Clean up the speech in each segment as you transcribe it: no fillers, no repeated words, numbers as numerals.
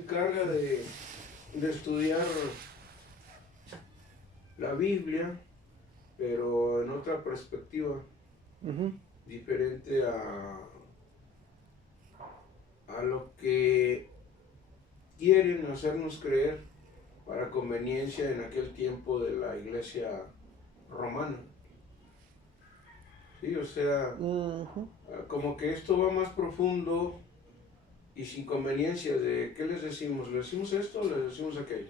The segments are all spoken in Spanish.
encarga de estudiar la Biblia, pero en otra perspectiva, diferente a lo que quieren hacernos creer para conveniencia en aquel tiempo de la iglesia romana. Sí, o sea, como que esto va más profundo y sin conveniencias de ¿qué les decimos? ¿Les decimos esto o les decimos aquello?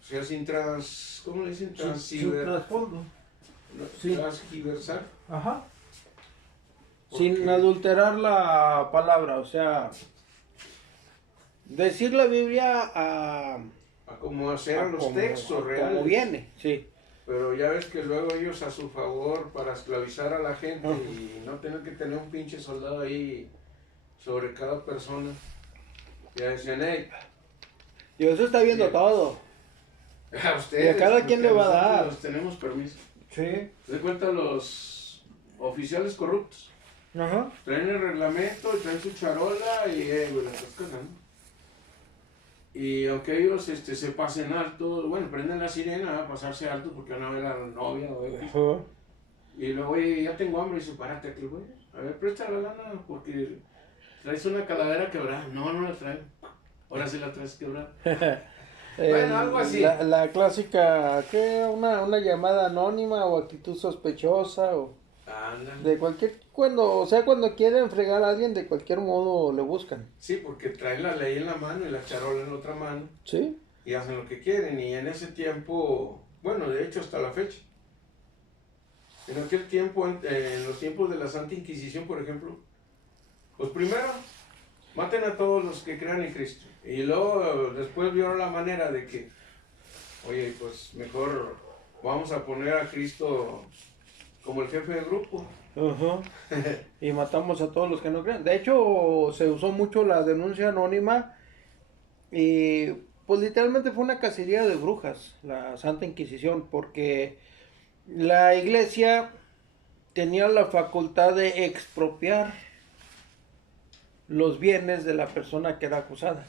O sea, ¿cómo le dicen? Sin trasfondo. Sí. Transgiversar. Ajá. Porque- Sin adulterar la palabra, o sea, decir la Biblia A como hacer los como, textos reales. como viene, sí. Pero ya ves que luego ellos a su favor para esclavizar a la gente y no tener que tener un pinche soldado ahí sobre cada persona. Ya decían, hey, Dios está viendo Bien. todo. a ustedes. Y a cada quien porque le va a nosotros dar. Los tenemos permiso. Sí. ¿Se dan cuenta los oficiales corruptos? Ajá. Traen el reglamento y traen su charola y güey, la estás cagando. Y aunque ellos se pasen alto, bueno, prenden la sirena a pasarse alto porque van a ver a la novia o X. Ajá. Y luego, oye, ya tengo hambre, y dice, párate aquí, güey. A ver, presta la lana porque traes una calavera quebrada. No, no la traigo. Ahora sí la traes quebrada. Bueno, algo así. La clásica, ¿qué? Una llamada anónima o actitud sospechosa o Ándale. de cualquier, cuando quieren fregar a alguien, de cualquier modo le buscan. Sí, porque traen la ley en la mano y la charola en la otra mano Sí. y hacen lo que quieren. Y en ese tiempo, bueno, de hecho hasta la fecha. En aquel tiempo, en los tiempos de la Santa Inquisición, por ejemplo, pues primero maten a todos los que crean en Cristo. Y luego después vieron la manera de que, oye, pues mejor vamos a poner a Cristo como el jefe del grupo. Ajá. Y matamos a todos los que no creen. De hecho, se usó mucho la denuncia anónima y pues literalmente fue una cacería de brujas, la Santa Inquisición, porque la iglesia tenía la facultad de expropiar los bienes de la persona que era acusada.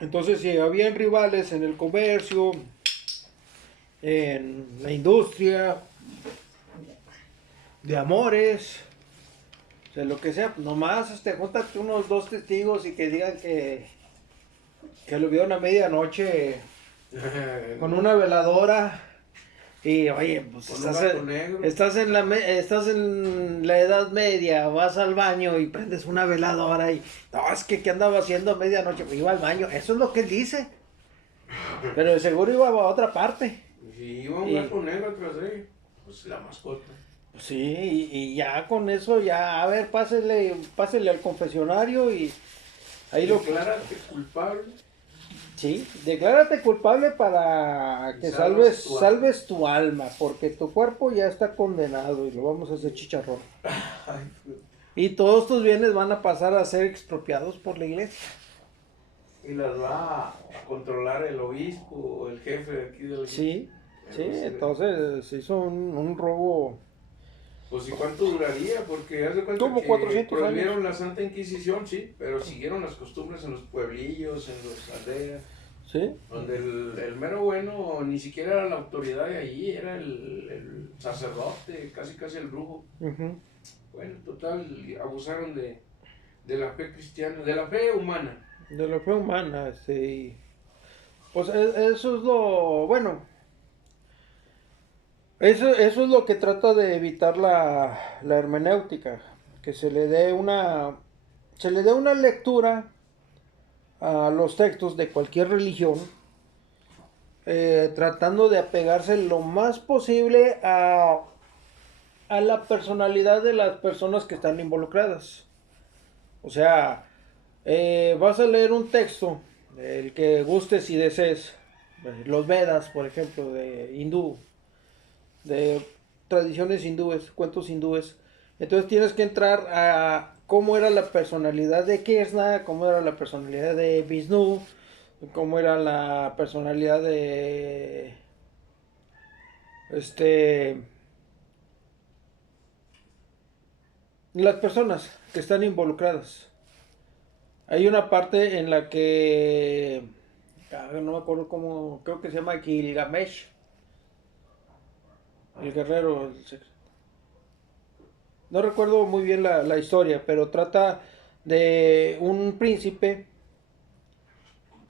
Entonces, si habían rivales en el comercio, en la industria, de amores, de lo que sea, nomás júntate unos dos testigos y que digan que lo vieron a medianoche con una veladora. Y oye, pues Con un gato negro. estás en la Edad Media, vas al baño y prendes una veladora y no, es que ¿qué andaba haciendo a medianoche? Pues iba al baño, eso es lo que él dice. Pero de seguro iba a otra parte. Y iba un gato negro atrás de él, pues la mascota. Pues sí, y ya con eso, ya, a ver, pásele al confesionario y ahí lo... Declárate culpable. Sí, declárate culpable para que salves tu alma, porque tu cuerpo ya está condenado y lo vamos a hacer chicharrón. Ay, Y todos tus bienes van a pasar a ser expropiados por la iglesia. y las va a controlar el obispo o el jefe de aquí del... Sí, entonces se hizo un robo. Pues ¿y cuánto duraría? Porque haz de cuenta Como que 400 prohibieron años. la Santa Inquisición, sí, pero siguieron las costumbres en los pueblillos, en las aldeas, Sí. donde el mero bueno ni siquiera era la autoridad de allí, era el sacerdote, casi el brujo. Uh-huh. Bueno, total, abusaron de la fe cristiana, de la fe humana. De la fe humana, sí. Pues eso es lo, bueno, eso es lo que trata de evitar la hermenéutica, que se le dé una lectura a los textos de cualquier religión, tratando de apegarse lo más posible a la personalidad de las personas que están involucradas. O sea, vas a leer un texto, el que gustes y desees, los Vedas, por ejemplo, de tradiciones hindúes, cuentos hindúes. Entonces tienes que entrar a cómo era la personalidad de Krishna, cómo era la personalidad de Vishnu, cómo era la personalidad de las personas que están involucradas. Hay una parte en la que, no me acuerdo cómo, creo que se llama Gilgamesh, el guerrero. No recuerdo muy bien la historia, pero trata de un príncipe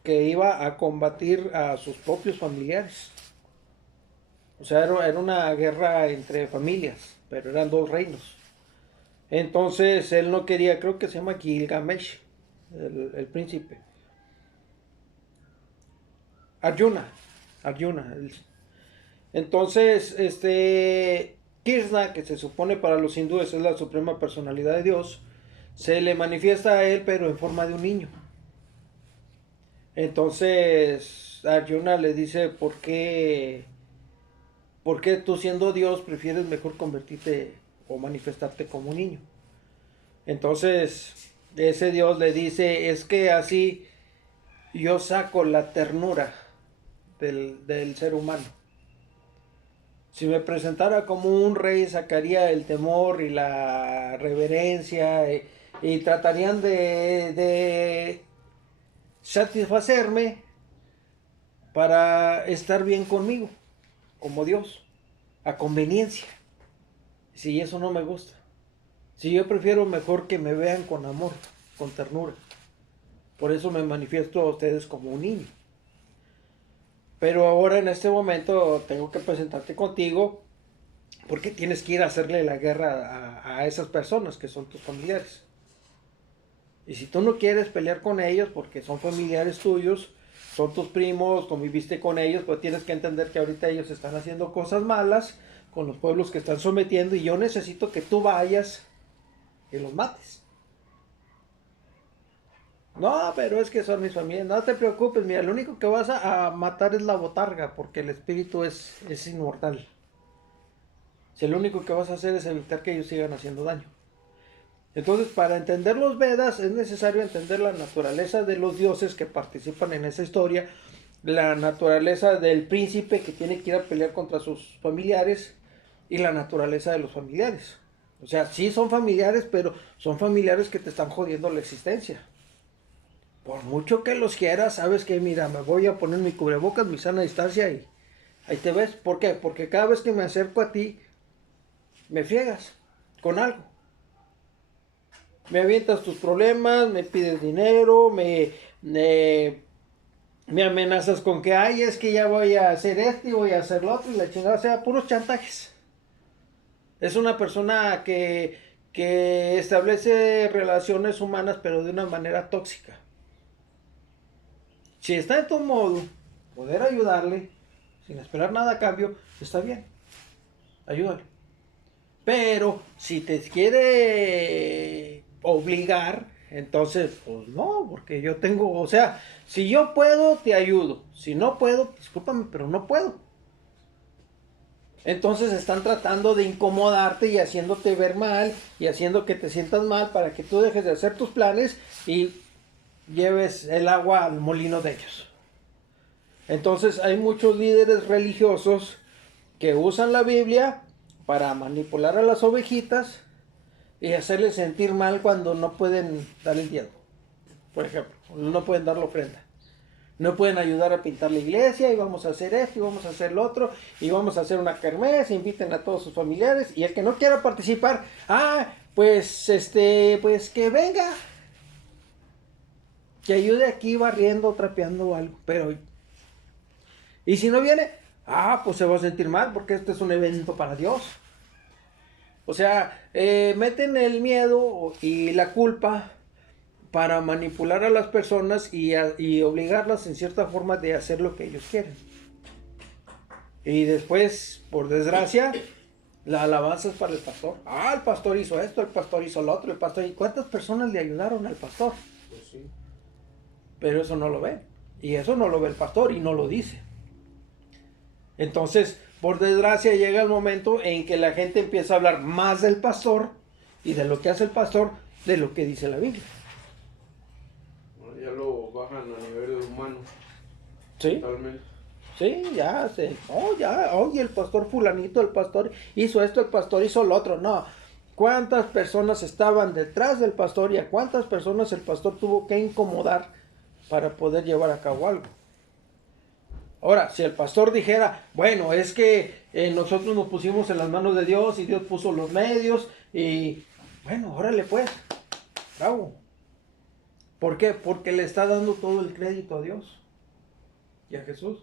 que iba a combatir a sus propios familiares. O sea, era una guerra entre familias, pero eran dos reinos. Entonces él no quería, creo que se llama Gilgamesh, el príncipe. Arjuna. Entonces, Krishna, que se supone para los hindúes es la suprema personalidad de Dios, se le manifiesta a él, pero en forma de un niño. Entonces, Arjuna le dice, ¿por qué tú siendo Dios prefieres mejor convertirte o manifestarte como un niño? Entonces, ese Dios le dice, es que así yo saco la ternura del ser humano. Si me presentara como un rey, sacaría el temor y la reverencia y tratarían de satisfacerme para estar bien conmigo, como Dios, a conveniencia. Si eso no me gusta. Si yo prefiero mejor que me vean con amor, con ternura. Por eso me manifiesto a ustedes como un niño. Pero ahora en este momento tengo que presentarte contigo porque tienes que ir a hacerle la guerra a esas personas que son tus familiares. Y si tú no quieres pelear con ellos porque son familiares tuyos, son tus primos, conviviste con ellos, pues tienes que entender que ahorita ellos están haciendo cosas malas con los pueblos que están sometiendo y yo necesito que tú vayas y los mates. No, pero es que son mis familias. No te preocupes, mira, lo único que vas a matar es la botarga, porque el espíritu es inmortal. Si lo único que vas a hacer es evitar que ellos sigan haciendo daño. Entonces, para entender los Vedas es necesario entender la naturaleza de los dioses que participan en esa historia, la naturaleza del príncipe que tiene que ir a pelear contra sus familiares y la naturaleza de los familiares. O sea, sí son familiares, pero son familiares que te están jodiendo la existencia. Por mucho que los quieras, sabes que mira, me voy a poner mi cubrebocas, mi sana distancia y ahí te ves. ¿Por qué? Porque cada vez que me acerco a ti, me friegas con algo. Me avientas tus problemas, me pides dinero, me amenazas con que, ay, es que ya voy a hacer esto y voy a hacer lo otro y la chingada, o sea, puros chantajes. Es una persona que establece relaciones humanas, pero de una manera tóxica. Si está en tu modo, poder ayudarle, sin esperar nada a cambio, está bien. Ayúdale. Pero si te quiere obligar, entonces, pues no, porque yo tengo, o sea, si yo puedo, te ayudo. Si no puedo, discúlpame, pero no puedo. Entonces están tratando de incomodarte y haciéndote ver mal y haciendo que te sientas mal para que tú dejes de hacer tus planes y lleves el agua al molino de ellos. Entonces hay muchos líderes religiosos que usan la Biblia para manipular a las ovejitas y hacerles sentir mal cuando no pueden dar el diezmo. Por ejemplo, no pueden dar la ofrenda. No pueden ayudar a pintar la iglesia y vamos a hacer esto y vamos a hacer lo otro y vamos a hacer una kermés, inviten a todos sus familiares y el que no quiera participar, pues que venga, que ayude aquí barriendo, trapeando o algo, pero y si no viene, pues se va a sentir mal porque este es un evento para Dios. O sea, meten el miedo y la culpa para manipular a las personas y obligarlas en cierta forma de hacer lo que ellos quieren. Y después, por desgracia, la alabanza es para el pastor. El pastor hizo esto, el pastor hizo lo otro, el pastor. ¿Y cuántas personas le ayudaron al pastor? Pues sí. Pero eso no lo ve. Y eso no lo ve el pastor y no lo dice. Entonces, por desgracia, llega el momento en que la gente empieza a hablar más del pastor y de lo que hace el pastor de lo que dice la Biblia. Ya lo bajan a nivel humano. Sí. Totalmente. Sí, ya sé. Oye, el pastor fulanito, el pastor hizo esto, el pastor hizo lo otro. No, cuántas personas estaban detrás del pastor y a cuántas personas el pastor tuvo que incomodar para poder llevar a cabo algo. Ahora, si el pastor dijera, bueno, es que nosotros nos pusimos en las manos de Dios y Dios puso los medios y bueno, órale pues, bravo. ¿Por qué? Porque le está dando todo el crédito a Dios y a Jesús.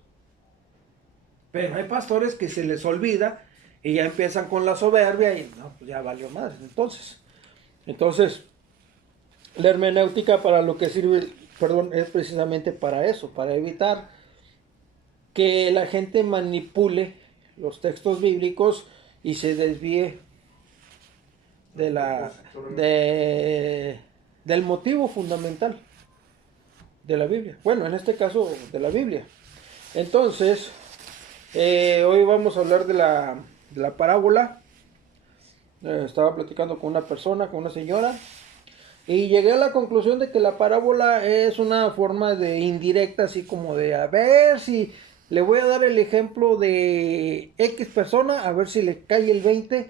Pero hay pastores que se les olvida y ya empiezan con la soberbia y no, pues ya valió más. Entonces, la hermenéutica para lo que sirve, es precisamente para eso, para evitar que la gente manipule los textos bíblicos y se desvíe del motivo fundamental de la Biblia. Bueno, en este caso de la Biblia. Entonces, hoy vamos a hablar de la parábola. Estaba platicando con una persona, con una señora, y llegué a la conclusión de que la parábola es una forma de indirecta, así como de a ver si le voy a dar el ejemplo de X persona, a ver si le cae el 20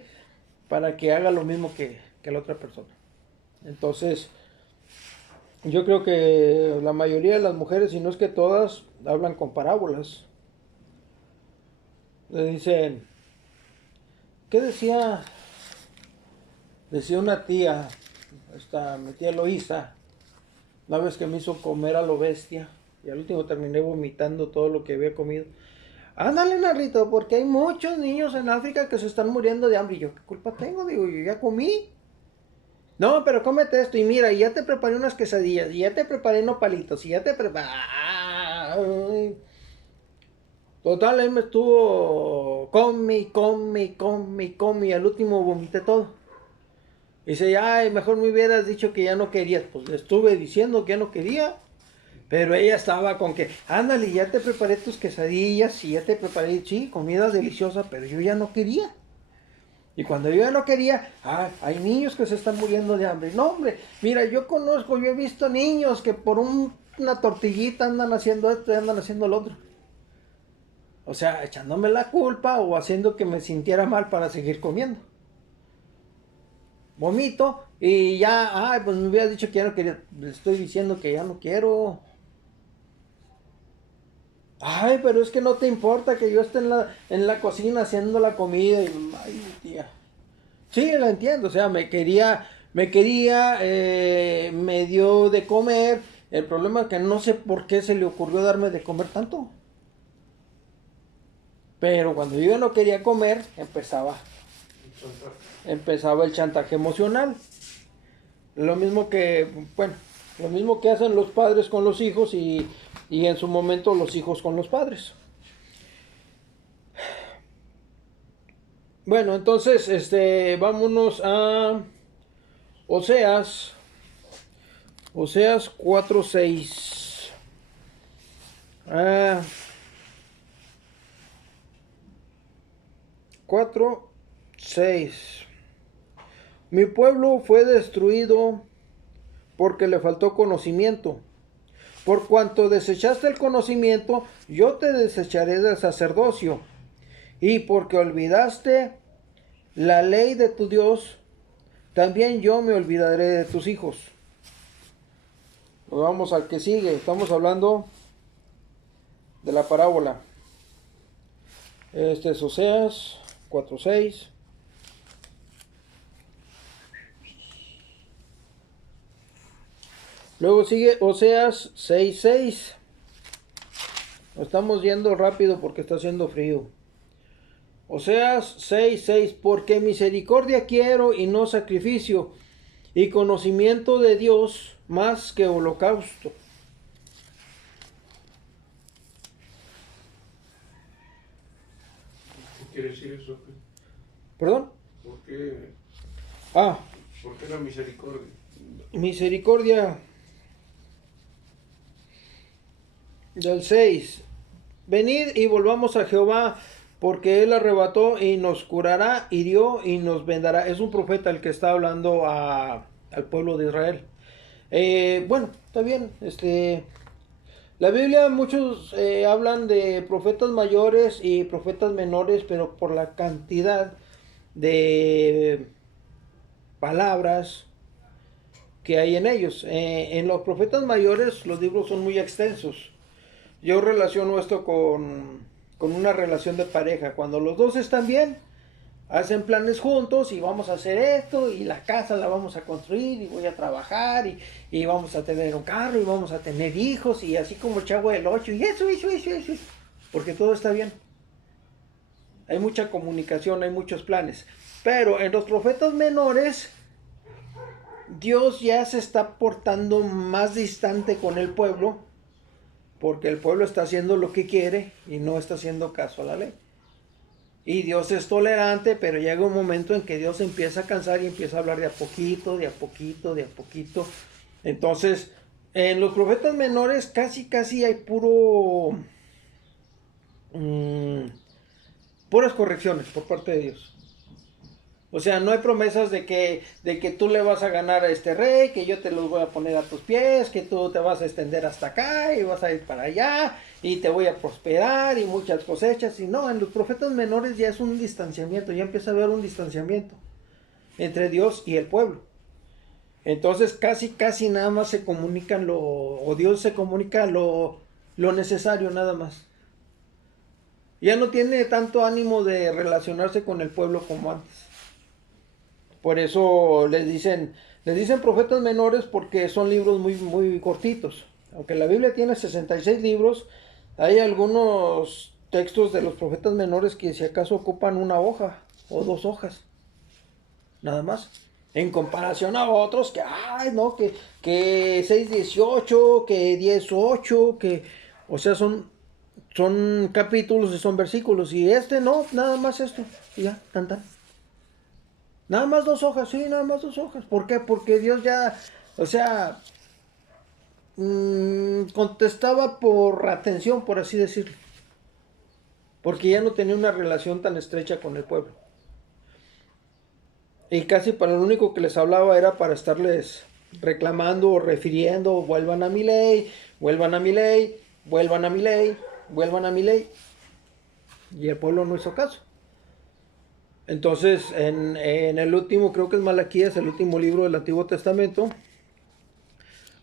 para que haga lo mismo que la otra persona. Entonces, yo creo que la mayoría de las mujeres, si no es que todas, hablan con parábolas. Le dicen, ¿qué decía? Decía una tía, mi tía Eloísa, una vez que me hizo comer a lo bestia, y al último terminé vomitando todo lo que había comido. Ándale, Narrito, porque hay muchos niños en África que se están muriendo de hambre. Y yo, ¿qué culpa tengo? Digo, yo ya comí. No, pero cómete esto, y mira, y ya te preparé unas quesadillas, y ya te preparé nopalitos, y ya te preparé... Total, él me estuvo... come, y al último vomité todo. Dice, ay, mejor me hubieras dicho que ya no querías. Pues le estuve diciendo que ya no quería. Pero ella estaba con que, ándale, ya te preparé tus quesadillas y ya te preparé, sí, comida deliciosa, pero yo ya no quería. Y cuando yo ya no quería, hay niños que se están muriendo de hambre. No, hombre, mira, yo he visto niños que por una tortillita andan haciendo esto y andan haciendo lo otro. O sea, echándome la culpa o haciendo que me sintiera mal para seguir comiendo. Vomito y ya, pues me hubieras dicho que ya no quería. Le estoy diciendo que ya no quiero. Ay, pero es que no te importa que yo esté en la cocina haciendo la comida. Y, ay, tía. Sí, lo entiendo. O sea, me dio de comer. El problema es que no sé por qué se le ocurrió darme de comer tanto. Pero cuando yo no quería comer, empezaba el chantaje emocional. Lo mismo que hacen los padres con los hijos y en su momento los hijos con los padres. Bueno, entonces, vámonos a Oseas 4:6. 4:6. Mi pueblo fue destruido porque le faltó conocimiento. Por cuanto desechaste el conocimiento, yo te desecharé del sacerdocio. Y porque olvidaste la ley de tu Dios, también yo me olvidaré de tus hijos. Nos vamos al que sigue. Estamos hablando de la parábola. Este es Oseas 4:6. Luego sigue Oseas 6:6. Nos estamos yendo rápido porque está haciendo frío. Oseas 6:6. Porque misericordia quiero y no sacrificio, y conocimiento de Dios más que holocausto. ¿Qué quiere decir eso? ¿Perdón? ¿Por qué? ¿Por qué la misericordia? Misericordia del 6. Venid y volvamos a Jehová, porque Él arrebató y nos curará, hirió y nos vendará. Es un profeta el que está hablando al pueblo de Israel. Bueno, está bien. La Biblia, muchos hablan de profetas mayores y profetas menores, pero por la cantidad de palabras que hay en ellos. En los profetas mayores los libros son muy extensos. Yo relaciono esto con una relación de pareja. Cuando los dos están bien, hacen planes juntos y vamos a hacer esto y la casa la vamos a construir y voy a trabajar y vamos a tener un carro y vamos a tener hijos y así como el Chavo del 8 y eso, porque todo está bien. Hay mucha comunicación, hay muchos planes. Pero en los profetas menores, Dios ya se está portando más distante con el pueblo, porque el pueblo está haciendo lo que quiere y no está haciendo caso a la ley. Y Dios es tolerante, pero llega un momento en que Dios empieza a cansar y empieza a hablar de a poquito, de a poquito, de a poquito. Entonces, en los profetas menores casi hay puras correcciones por parte de Dios. O sea, no hay promesas de que tú le vas a ganar a este rey, que yo te los voy a poner a tus pies, que tú te vas a extender hasta acá y vas a ir para allá y te voy a prosperar y muchas cosechas. Y no, en los profetas menores ya es un distanciamiento, ya empieza a haber un distanciamiento entre Dios y el pueblo. Entonces casi nada más se comunican o Dios se comunica lo necesario nada más. Ya no tiene tanto ánimo de relacionarse con el pueblo como antes. Por eso les dicen profetas menores porque son libros muy cortitos. Aunque la Biblia tiene 66 libros, hay algunos textos de los profetas menores que si acaso ocupan una hoja o 2 hojas. Nada más. En comparación a otros que 6:18, que 10:8, o sea, son capítulos y son versículos. Y no, nada más esto. Y ya, tan. Nada más 2 hojas, sí, nada más 2 hojas. ¿Por qué? Porque Dios ya, o sea, contestaba por atención, por así decirlo. Porque ya no tenía una relación tan estrecha con el pueblo. Y casi para lo único que les hablaba era para estarles reclamando o refiriendo, vuelvan a mi ley, vuelvan a mi ley, vuelvan a mi ley, vuelvan a mi ley. Y el pueblo no hizo caso. Entonces, en el último, creo que es Malaquías, el último libro del Antiguo Testamento,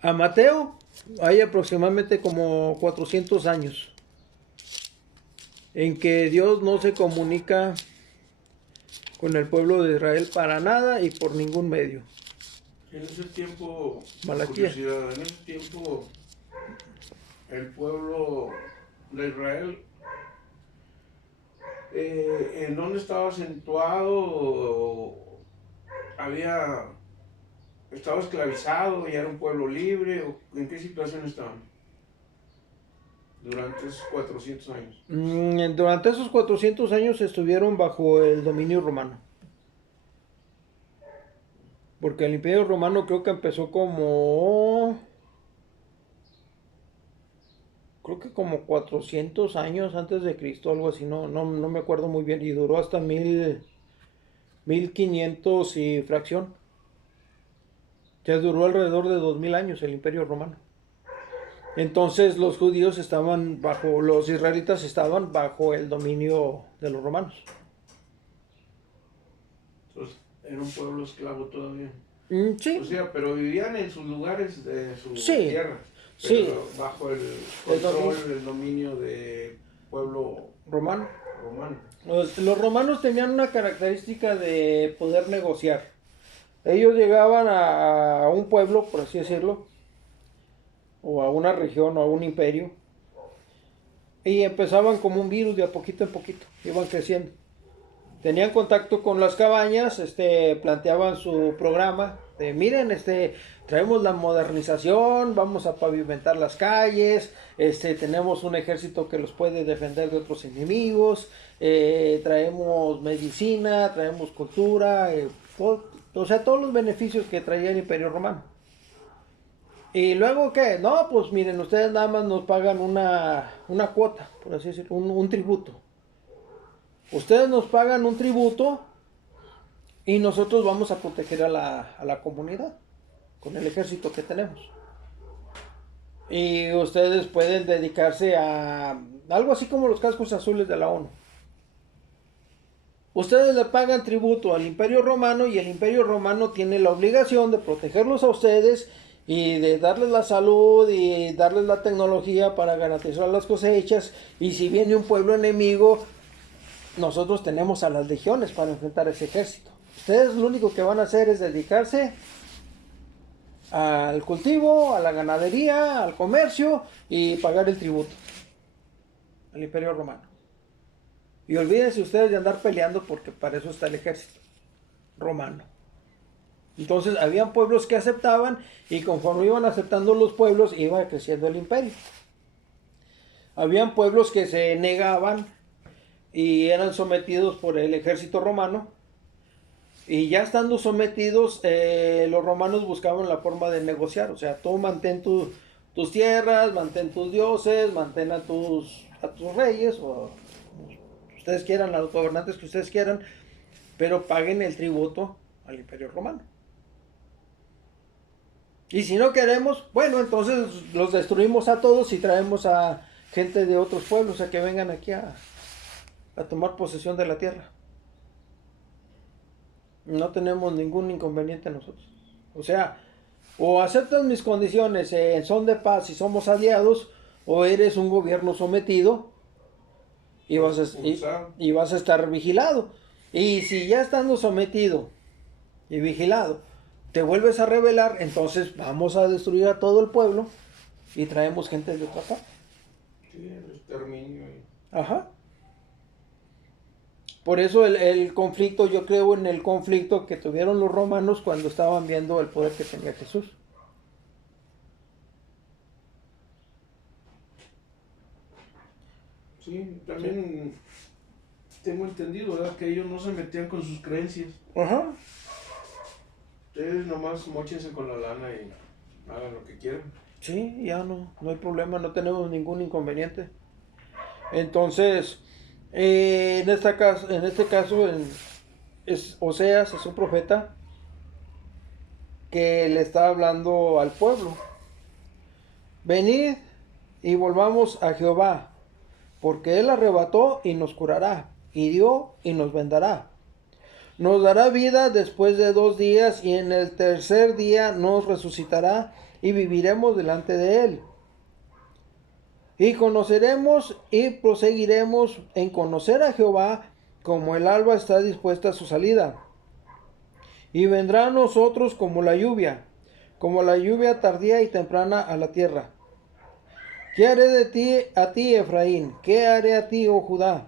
a Mateo hay aproximadamente como 400 años en que Dios no se comunica con el pueblo de Israel para nada y por ningún medio. En ese tiempo, Malaquías. curiosidad, en ese tiempo el pueblo de Israel ¿en dónde estaba acentuado? ¿Estaba esclavizado y era un pueblo libre? ¿O en qué situación estaban durante esos 400 años? Durante esos 400 años estuvieron bajo el dominio romano. Porque el Imperio Romano creo que empezó como 400 años antes de Cristo, algo así, no me acuerdo muy bien, y duró hasta 1500 y fracción. Ya duró alrededor de 2000 años el Imperio Romano. Entonces los judíos los israelitas estaban bajo el dominio de los romanos. Entonces, era un pueblo esclavo todavía. Sí. O sea, pero vivían en sus lugares de su Sí. tierra. Sí. Bajo el control, el dominio del pueblo romano. Los romanos tenían una característica de poder negociar. Ellos llegaban a un pueblo, por así decirlo, o a una región o a un imperio, y empezaban como un virus de a poquito en poquito, iban creciendo. Tenían contacto con las cabañas, planteaban su programa de miren, traemos la modernización, vamos a pavimentar las calles, tenemos un ejército que los puede defender de otros enemigos, traemos medicina, traemos cultura, o sea, todos los beneficios que traía el Imperio Romano. Y luego, ¿qué? No, pues miren, ustedes nada más nos pagan una cuota, por así decirlo, un tributo. Ustedes nos pagan un tributo y nosotros vamos a proteger a la comunidad con el ejército que tenemos. Y ustedes pueden dedicarse a algo así como los cascos azules de la ONU. ustedes le pagan tributo al Imperio Romano y el Imperio Romano tiene la obligación de protegerlos a ustedes y de darles la salud y darles la tecnología para garantizar las cosechas. Y si viene un pueblo enemigo, nosotros tenemos a las legiones para enfrentar ese ejército. Ustedes lo único que van a hacer es dedicarse al cultivo, a la ganadería, al comercio y pagar el tributo al Imperio Romano. Y olvídense ustedes de andar peleando porque para eso está el ejército romano. Entonces habían pueblos que aceptaban y conforme iban aceptando los pueblos iba creciendo el imperio. Habían pueblos que se negaban y eran sometidos por el ejército romano. Y ya estando sometidos, los romanos buscaban la forma de negociar. O sea, tú mantén tus tierras, mantén tus dioses, mantén a tus reyes, o ustedes quieran, a los gobernantes que ustedes quieran, pero paguen el tributo al Imperio Romano. Y si no queremos, bueno, entonces los destruimos a todos y traemos a gente de otros pueblos a que vengan aquí a tomar posesión de la tierra. No tenemos ningún inconveniente nosotros. O sea, o aceptas mis condiciones en son de paz y somos aliados, o eres un gobierno sometido y vas a estar vigilado. Y si ya estando sometido y vigilado te vuelves a rebelar, entonces vamos a destruir a todo el pueblo y traemos gente de otra parte. Sí, el exterminio. Ajá. Por eso el conflicto, yo creo en el conflicto que tuvieron los romanos cuando estaban viendo el poder que tenía Jesús. Sí, también tengo entendido, ¿verdad? Que ellos no se metían con sus creencias. Ajá. Ustedes nomás mochense con la lana y hagan lo que quieran. Sí, ya no hay problema, no tenemos ningún inconveniente. Entonces, en este caso es Oseas, es un profeta que le está hablando al pueblo. Venid y volvamos a Jehová, porque Él arrebató y nos curará, y dio y nos vendará. Nos dará vida después de 2 días, y en el tercer día nos resucitará, y viviremos delante de Él. Y conoceremos y proseguiremos en conocer a Jehová, como el alba está dispuesta a su salida. Y vendrá a nosotros como la lluvia tardía y temprana a la tierra. ¿Qué haré de ti, a ti, Efraín? ¿Qué haré a ti, oh Judá?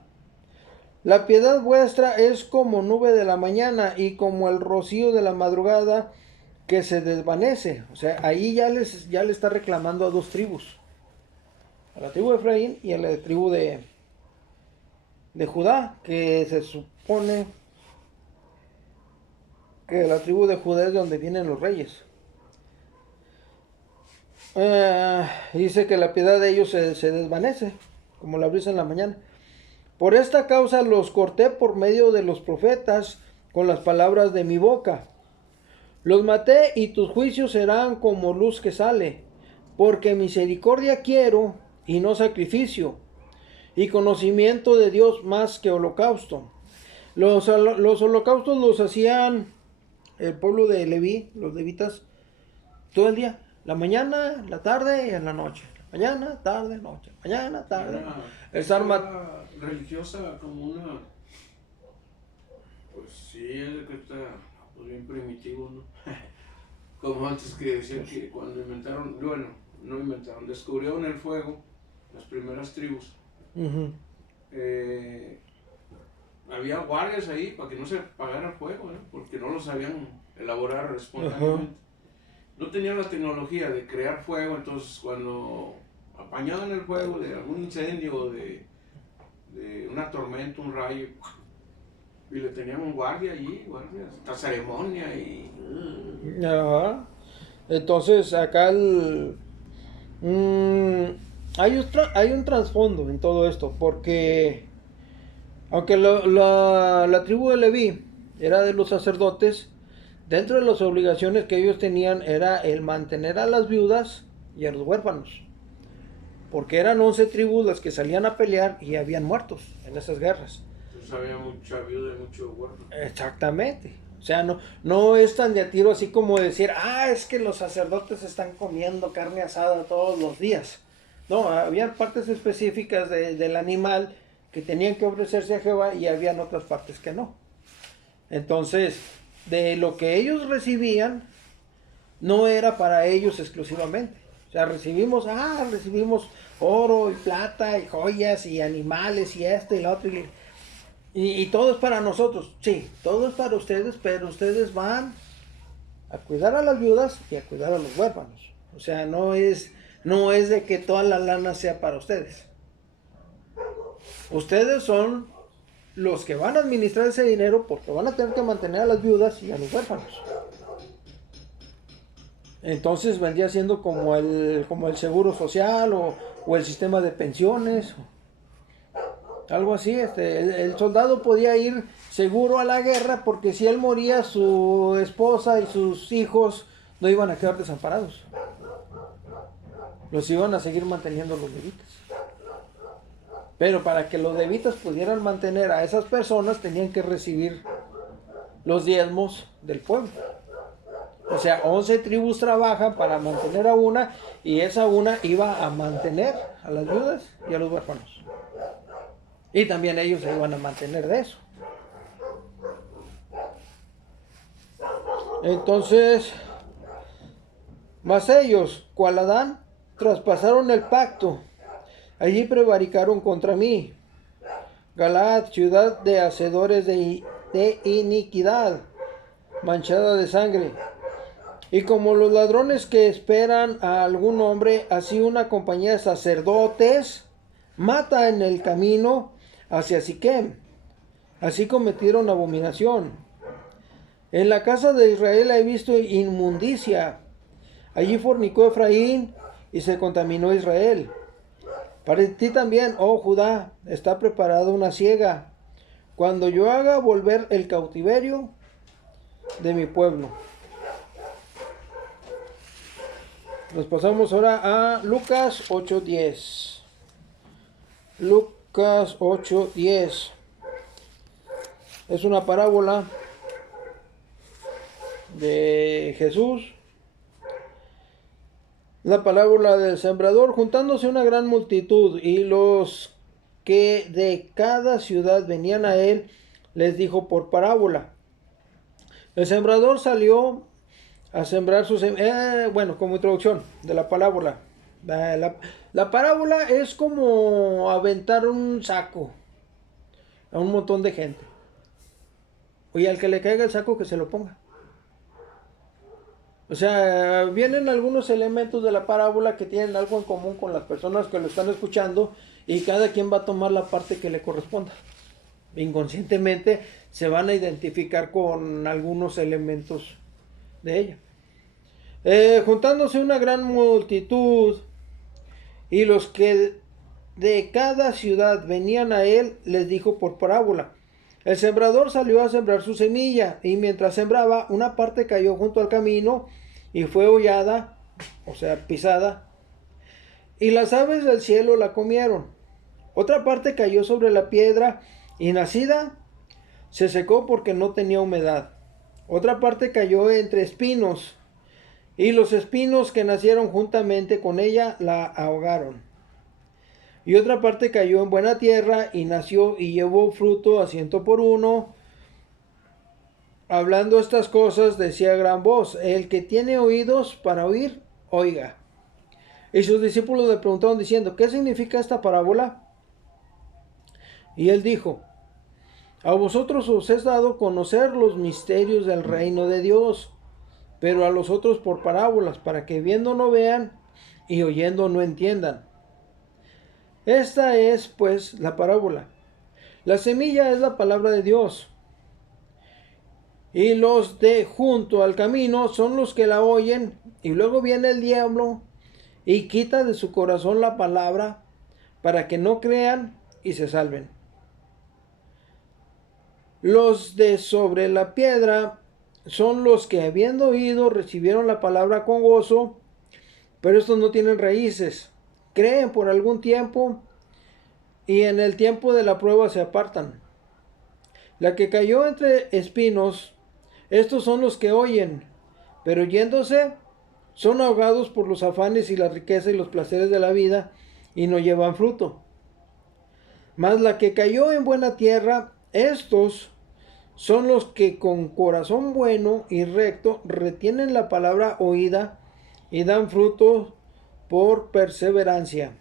La piedad vuestra es como nube de la mañana y como el rocío de la madrugada que se desvanece. O sea, ahí ya le está reclamando a 2 tribus. A la tribu de Efraín y a la tribu de Judá, que se supone que la tribu de Judá es de donde vienen los reyes. Dice que la piedad de ellos se desvanece, como la brisa en la mañana. Por esta causa los corté por medio de los profetas con las palabras de mi boca. Los maté y tus juicios serán como luz que sale, porque misericordia quiero y no sacrificio, y conocimiento de Dios más que holocausto. Los holocaustos los hacían el pueblo de Leví, los levitas, todo el día. La mañana, la tarde y en la noche. Mañana, tarde, noche. Mañana, tarde. Era religiosa como una... Pues sí, es que está pues, bien primitivo, ¿no? Como antes que decían que cuando inventaron, bueno, no inventaron, descubrieron el fuego, las primeras tribus. Había guardias ahí para que no se apagara el fuego, porque no lo sabían elaborar espontáneamente. No tenían la tecnología de crear fuego, entonces cuando apañaban el fuego de algún incendio, de una tormenta, un rayo, y le tenían un guardia allí, esta ceremonia y... Ajá. Entonces acá hay un trasfondo en todo esto, porque aunque la tribu de Leví era de los sacerdotes, dentro de las obligaciones que ellos tenían era el mantener a las viudas y a los huérfanos, porque eran 11 tribus las que salían a pelear y habían muertos en esas guerras. Pues había mucha viuda y mucho huérfano. Exactamente. O sea, no es tan de a tiro así como decir, es que los sacerdotes están comiendo carne asada todos los días. No, había partes específicas del animal que tenían que ofrecerse a Jehová y habían otras partes que no. Entonces, de lo que ellos recibían, no era para ellos exclusivamente. O sea, recibimos oro y plata y joyas y animales y esto y lo otro. Y todo es para nosotros. Sí, todo es para ustedes, pero ustedes van a cuidar a las viudas y a cuidar a los huérfanos. O sea, no es de que toda la lana sea para ustedes. Ustedes son los que van a administrar ese dinero porque van a tener que mantener a las viudas y a los huérfanos. Entonces vendría siendo como el seguro social o el sistema de pensiones, algo así. El soldado podía ir seguro a la guerra porque si él moría, su esposa y sus hijos no iban a quedar desamparados. Los iban a seguir manteniendo los levitas. Pero para que los levitas pudieran mantener a esas personas, tenían que recibir los diezmos del pueblo. O sea, 11 tribus trabajan para mantener a una, y esa una iba a mantener a las viudas y a los huérfanos. Y también ellos se iban a mantener de eso. Entonces, mas ellos, cual Adán, traspasaron el pacto. Allí prevaricaron contra mí. Galaad, ciudad de hacedores de iniquidad, manchada de sangre. Y como los ladrones que esperan a algún hombre, así una compañía de sacerdotes mata en el camino hacia Siquem. Así cometieron abominación. En la casa de Israel he visto inmundicia. Allí fornicó Efraín y se contaminó Israel. Para ti también, oh Judá, está preparada una siega, cuando yo haga volver el cautiverio de mi pueblo. Nos pasamos ahora a Lucas 8:10. Lucas 8:10. Es una parábola de Jesús. La parábola del sembrador. Juntándose una gran multitud y los que de cada ciudad venían a él, les dijo por parábola. El sembrador salió a sembrar su bueno, como introducción de la parábola. La parábola es como aventar un saco a un montón de gente. Oye, al que le caiga el saco, que se lo ponga. O sea, vienen algunos elementos de la parábola que tienen algo en común con las personas que lo están escuchando, y cada quien va a tomar la parte que le corresponda. Inconscientemente se van a identificar con algunos elementos de ella. Juntándose una gran multitud y los que de cada ciudad venían a él, les dijo por parábola. El sembrador salió a sembrar su semilla, y mientras sembraba, una parte cayó junto al camino y fue hollada, o sea, pisada, y las aves del cielo la comieron. Otra parte cayó sobre la piedra y nacida se secó porque no tenía humedad. Otra parte cayó entre espinos, y los espinos que nacieron juntamente con ella la ahogaron. Y otra parte cayó en buena tierra y nació y llevó fruto a 100 por 1. Hablando estas cosas decía a gran voz: el que tiene oídos para oír, oiga. Y sus discípulos le preguntaron diciendo: ¿qué significa esta parábola? Y él dijo: a vosotros os es dado conocer los misterios del reino de Dios, pero a los otros por parábolas, para que viendo no vean y oyendo no entiendan. Esta es, pues, la parábola. La semilla es la palabra de Dios. Y los de junto al camino son los que la oyen, y luego viene el diablo y quita de su corazón la palabra, para que no crean y se salven. Los de sobre la piedra son los que, habiendo oído, recibieron la palabra con gozo, pero estos no tienen raíces. Creen por algún tiempo y en el tiempo de la prueba se apartan. La que cayó entre espinos, estos son los que oyen, pero yéndose, son ahogados por los afanes y la riqueza y los placeres de la vida, y no llevan fruto. Mas la que cayó en buena tierra, estos son los que con corazón bueno y recto retienen la palabra oída y dan fruto por perseverancia.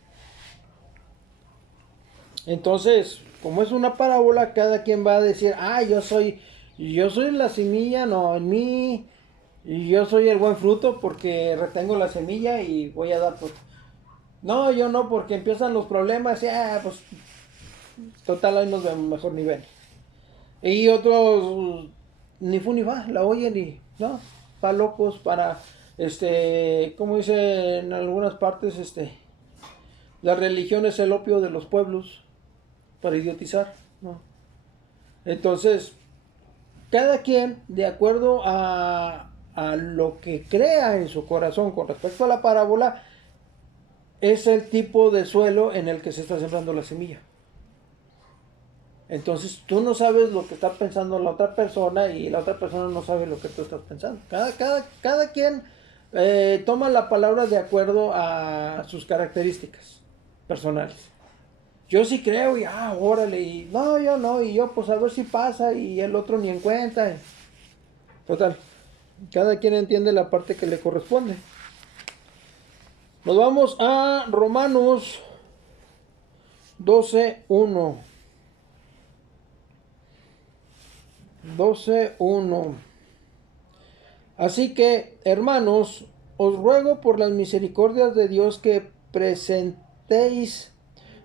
Entonces, como es una parábola, cada quien va a decir, yo soy la semilla, no, en mí, y yo soy el buen fruto porque retengo la semilla y voy a dar fruto. No, yo no, porque empiezan los problemas, pues total, ahí nos vemos mejor nivel. Y otros ni fu ni fa, la oyen y no, para locos, para como dice en algunas partes, la religión es el opio de los pueblos para idiotizar, ¿no? Entonces, cada quien, de acuerdo a lo que crea en su corazón con respecto a la parábola, es el tipo de suelo en el que se está sembrando la semilla. Entonces tú no sabes lo que está pensando la otra persona y la otra persona no sabe lo que tú estás pensando. Cada quien toma la palabra de acuerdo a sus características personales. Yo sí creo y órale, y no, yo no, y yo pues a ver si pasa y el otro ni en cuenta. Total, cada quien entiende la parte que le corresponde. Nos vamos a Romanos 12:1. 12:1. Así que, hermanos, os ruego por las misericordias de Dios que presentéis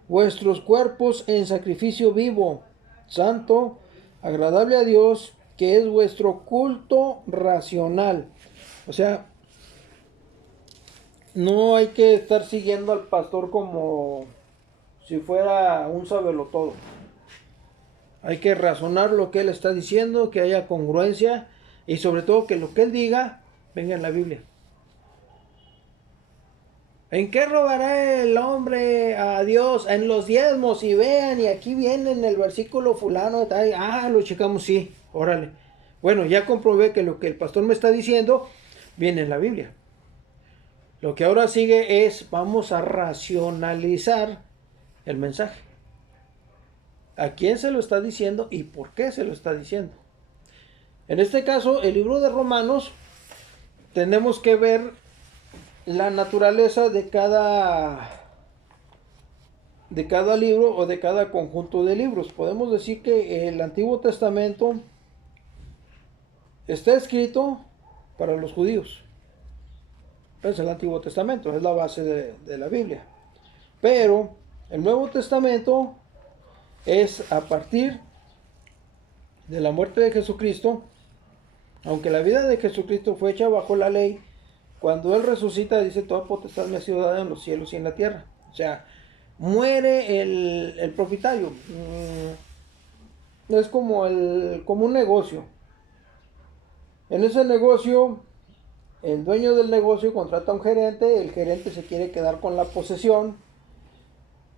vuestros cuerpos en sacrificio vivo, santo, agradable a Dios, que es vuestro culto racional. O sea, no hay que estar siguiendo al pastor como si fuera un sabelotodo. Hay que razonar lo que él está diciendo, que haya congruencia y sobre todo que lo que él diga venga en la Biblia. ¿En qué robará el hombre a Dios? En los diezmos. Y vean, y aquí viene en el versículo fulano. Lo checamos, sí, órale. Bueno, ya comprobé que lo que el pastor me está diciendo viene en la Biblia. Lo que ahora sigue es, vamos a racionalizar el mensaje. ¿A quién se lo está diciendo y por qué se lo está diciendo? En este caso, el libro de Romanos, tenemos que ver la naturaleza de cada libro o de cada conjunto de libros. Podemos decir que el Antiguo Testamento está escrito para los judíos. Es el Antiguo Testamento, es la base de la Biblia. Pero el Nuevo Testamento es a partir de la muerte de Jesucristo. Aunque la vida de Jesucristo fue hecha bajo la ley, cuando Él resucita dice, toda potestad me ha sido dada en los cielos y en la tierra. O sea, muere el propietario. Es como un negocio. En ese negocio, el dueño del negocio contrata a un gerente, el gerente se quiere quedar con la posesión.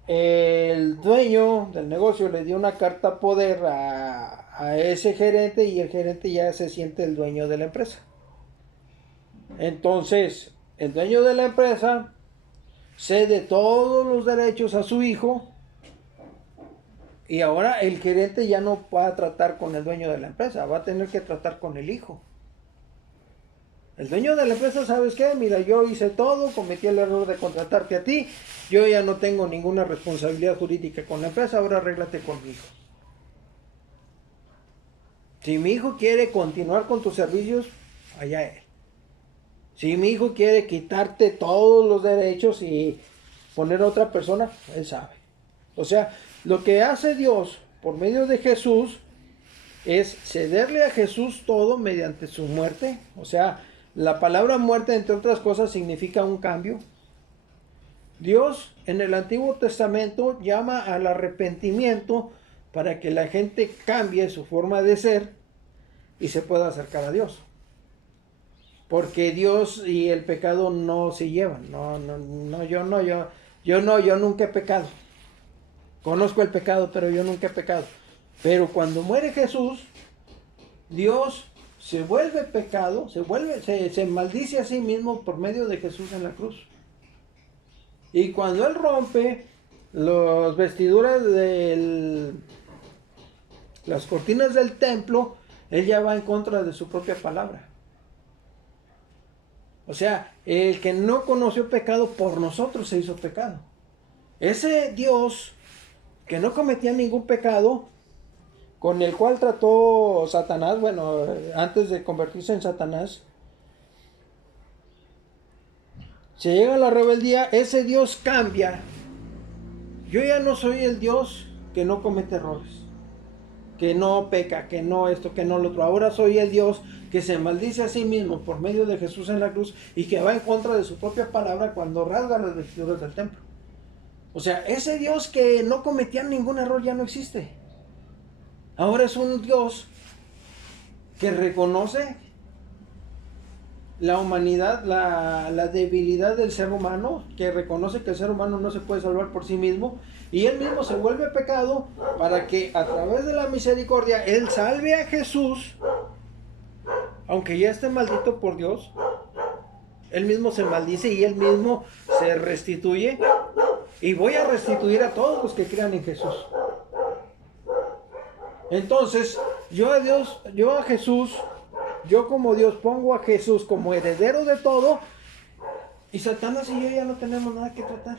El dueño del negocio le dio una carta poder a ese gerente y el gerente ya se siente el dueño de la empresa. Entonces, el dueño de la empresa cede todos los derechos a su hijo y ahora el gerente ya no va a tratar con el dueño de la empresa, va a tener que tratar con el hijo. El dueño de la empresa, ¿sabes qué? Mira, yo hice todo, cometí el error de contratarte a ti, yo ya no tengo ninguna responsabilidad jurídica con la empresa, ahora arréglate con mi hijo. Si mi hijo quiere continuar con tus servicios, allá él. Si mi hijo quiere quitarte todos los derechos y poner a otra persona, él sabe. O sea, lo que hace Dios por medio de Jesús es cederle a Jesús todo mediante su muerte. O sea, la palabra muerte, entre otras cosas, significa un cambio. Dios en el Antiguo Testamento llama al arrepentimiento para que la gente cambie su forma de ser y se pueda acercar a Dios. Porque Dios y el pecado no se llevan. Yo nunca he pecado. Conozco el pecado, pero yo nunca he pecado. Pero cuando muere Jesús, Dios se vuelve pecado, se maldice a sí mismo por medio de Jesús en la cruz. Y cuando Él rompe las vestiduras las cortinas del templo, Él ya va en contra de su propia palabra. O sea, el que no conoció pecado por nosotros se hizo pecado. Ese Dios que no cometía ningún pecado, con el cual trató Satanás, bueno, antes de convertirse en Satanás, se llega a la rebeldía, ese Dios cambia. Yo ya no soy el Dios que no comete errores, que no peca, que no esto, que no lo otro. Ahora soy el Dios que se maldice a sí mismo por medio de Jesús en la cruz y que va en contra de su propia palabra cuando rasga las vestiduras del templo. O sea, ese Dios que no cometía ningún error ya no existe. Ahora es un Dios que reconoce la humanidad, la debilidad del ser humano, que reconoce que el ser humano no se puede salvar por sí mismo, y Él mismo se vuelve pecado para que a través de la misericordia Él salve a Jesús, aunque ya esté maldito por Dios. Él mismo se maldice y Él mismo se restituye, y voy a restituir a todos los que crean en Jesús. Entonces, yo a Jesús, yo como Dios pongo a Jesús como heredero de todo, y Satanás y yo ya no tenemos nada que tratar.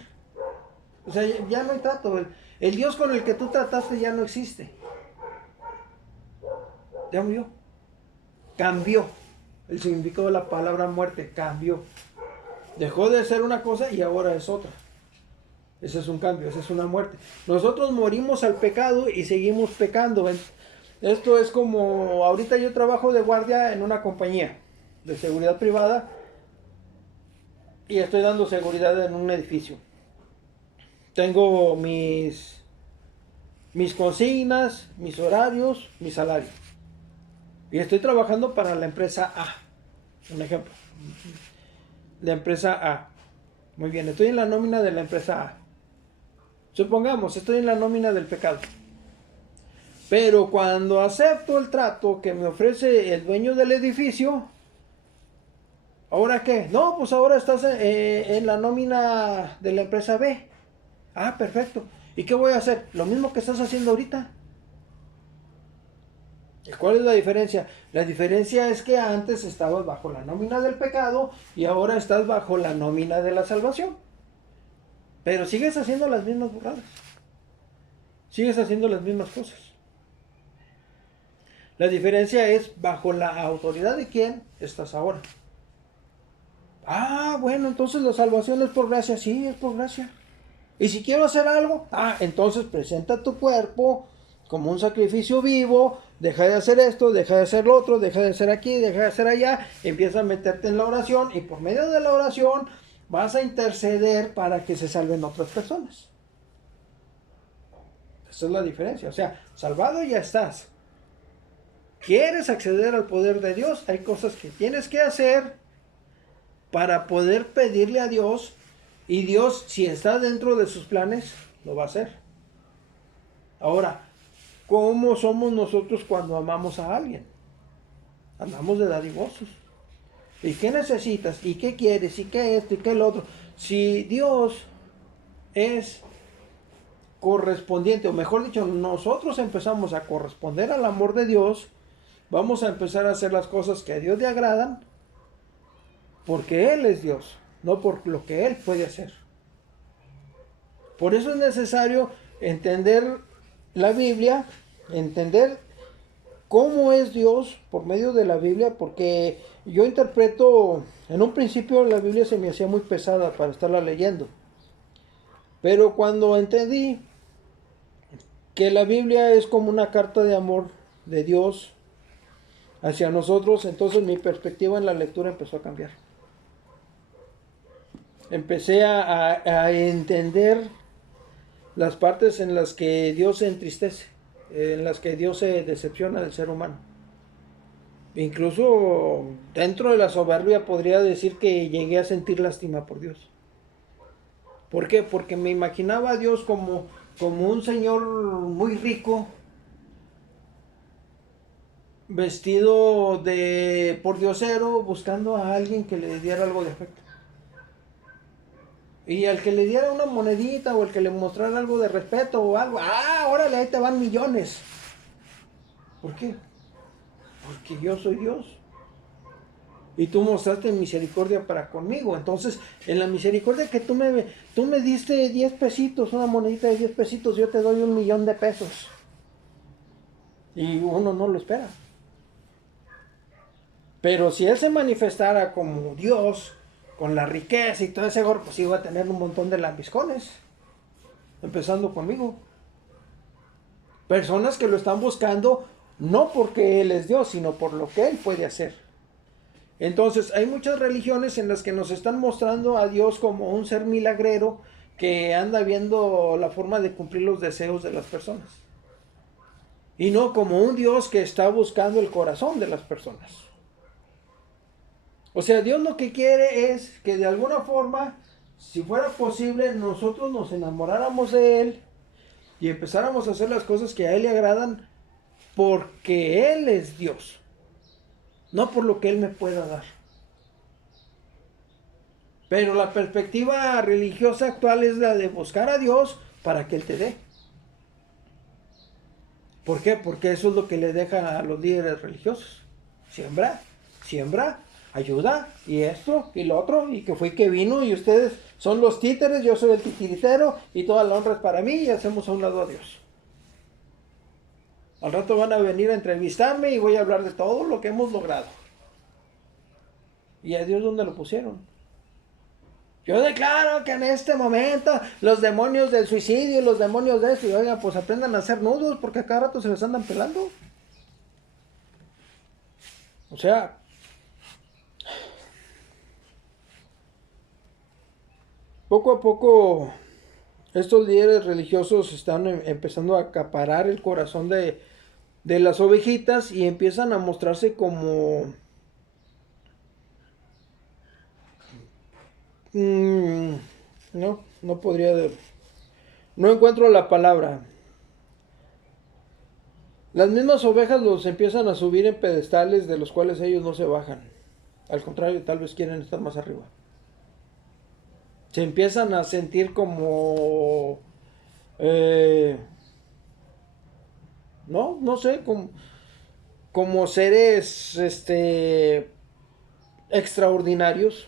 O sea, ya no hay trato. El Dios con el que tú trataste ya no existe. Ya murió. Cambió. El significado de la palabra muerte cambió. Dejó de ser una cosa y ahora es otra. Ese es un cambio, esa es una muerte. Nosotros morimos al pecado y seguimos pecando. Esto es como, ahorita yo trabajo de guardia en una compañía de seguridad privada y estoy dando seguridad en un edificio. Tengo mis consignas, mis horarios, mi salario. Y estoy trabajando para la empresa A. Un ejemplo. La empresa A. Muy bien, estoy en la nómina de la empresa A. Supongamos, estoy en la nómina del pecado. Pero cuando acepto el trato que me ofrece el dueño del edificio, ¿ahora qué? No, pues ahora estás en la nómina de la empresa B. Ah, perfecto. ¿Y qué voy a hacer? Lo mismo que estás haciendo ahorita. ¿Cuál es la diferencia? La diferencia es que antes estabas bajo la nómina del pecado y ahora estás bajo la nómina de la salvación. Pero sigues haciendo las mismas burradas. Sigues haciendo las mismas cosas. La diferencia es bajo la autoridad de quién estás ahora. Ah, bueno, entonces la salvación es por gracia. Sí, es por gracia. Y si quiero hacer algo, entonces presenta tu cuerpo como un sacrificio vivo. Deja de hacer esto, deja de hacer lo otro, deja de hacer aquí, deja de hacer allá. Empieza a meterte en la oración y por medio de la oración vas a interceder para que se salven otras personas. Esa es la diferencia. O sea, salvado ya estás. ¿Quieres acceder al poder de Dios? Hay cosas que tienes que hacer para poder pedirle a Dios. Y Dios, si está dentro de sus planes, lo va a hacer. Ahora, ¿cómo somos nosotros cuando amamos a alguien? Andamos de dadivosos. ¿Y qué necesitas? ¿Y qué quieres? ¿Y qué esto? ¿Y qué el otro? Si Dios es correspondiente, o mejor dicho, nosotros empezamos a corresponder al amor de Dios, vamos a empezar a hacer las cosas que a Dios le agradan, porque Él es Dios, no por lo que Él puede hacer. Por eso es necesario entender la Biblia, entender cómo es Dios por medio de la Biblia, porque yo interpreto, en un principio la Biblia se me hacía muy pesada para estarla leyendo, pero cuando entendí que la Biblia es como una carta de amor de Dios hacia nosotros, entonces mi perspectiva en la lectura empezó a cambiar. Empecé a entender las partes en las que Dios se entristece, en las que Dios se decepciona del ser humano. Incluso dentro de la soberbia podría decir que llegué a sentir lástima por Dios. ¿Por qué? Porque me imaginaba a Dios como un señor muy rico, vestido de pordiosero buscando a alguien que le diera algo de afecto. Y al que le diera una monedita o el que le mostrara algo de respeto o algo, órale, ahí te van millones. ¿Por qué? Porque yo soy Dios. Y tú mostraste misericordia para conmigo. Entonces, en la misericordia que tú me diste 10 pesitos, una monedita de 10 pesitos, yo te doy 1,000,000 de pesos. Y uno no lo espera. Pero si Él se manifestara como Dios, con la riqueza y todo ese gorro, pues iba a tener un montón de lambiscones. Empezando conmigo. Personas que lo están buscando no porque Él es Dios, sino por lo que Él puede hacer. Entonces, hay muchas religiones en las que nos están mostrando a Dios como un ser milagrero que anda viendo la forma de cumplir los deseos de las personas. Y no como un Dios que está buscando el corazón de las personas. O sea, Dios lo que quiere es que de alguna forma, si fuera posible, nosotros nos enamoráramos de Él y empezáramos a hacer las cosas que a Él le agradan porque Él es Dios. No por lo que Él me pueda dar. Pero la perspectiva religiosa actual es la de buscar a Dios para que Él te dé. ¿Por qué? Porque eso es lo que le deja a los líderes religiosos. Siembra, ayuda, y esto, y lo otro, y que fue que vino, y ustedes son los títeres, yo soy el titiritero, y toda la honra es para mí, y hacemos a un lado a Dios. Al rato van a venir a entrevistarme y voy a hablar de todo lo que hemos logrado. ¿Y a Dios dónde lo pusieron? Yo declaro que en este momento los demonios del suicidio, los demonios de esto, y oigan, pues aprendan a hacer nudos porque a cada rato se les andan pelando. O sea, poco a poco estos líderes religiosos están empezando a acaparar el corazón de las ovejitas y empiezan a mostrarse como no podría, no encuentro la palabra. Las mismas ovejas los empiezan a subir en pedestales de los cuales ellos no se bajan. Al contrario, tal vez quieren estar más arriba. Se empiezan a sentir como no sé, como seres extraordinarios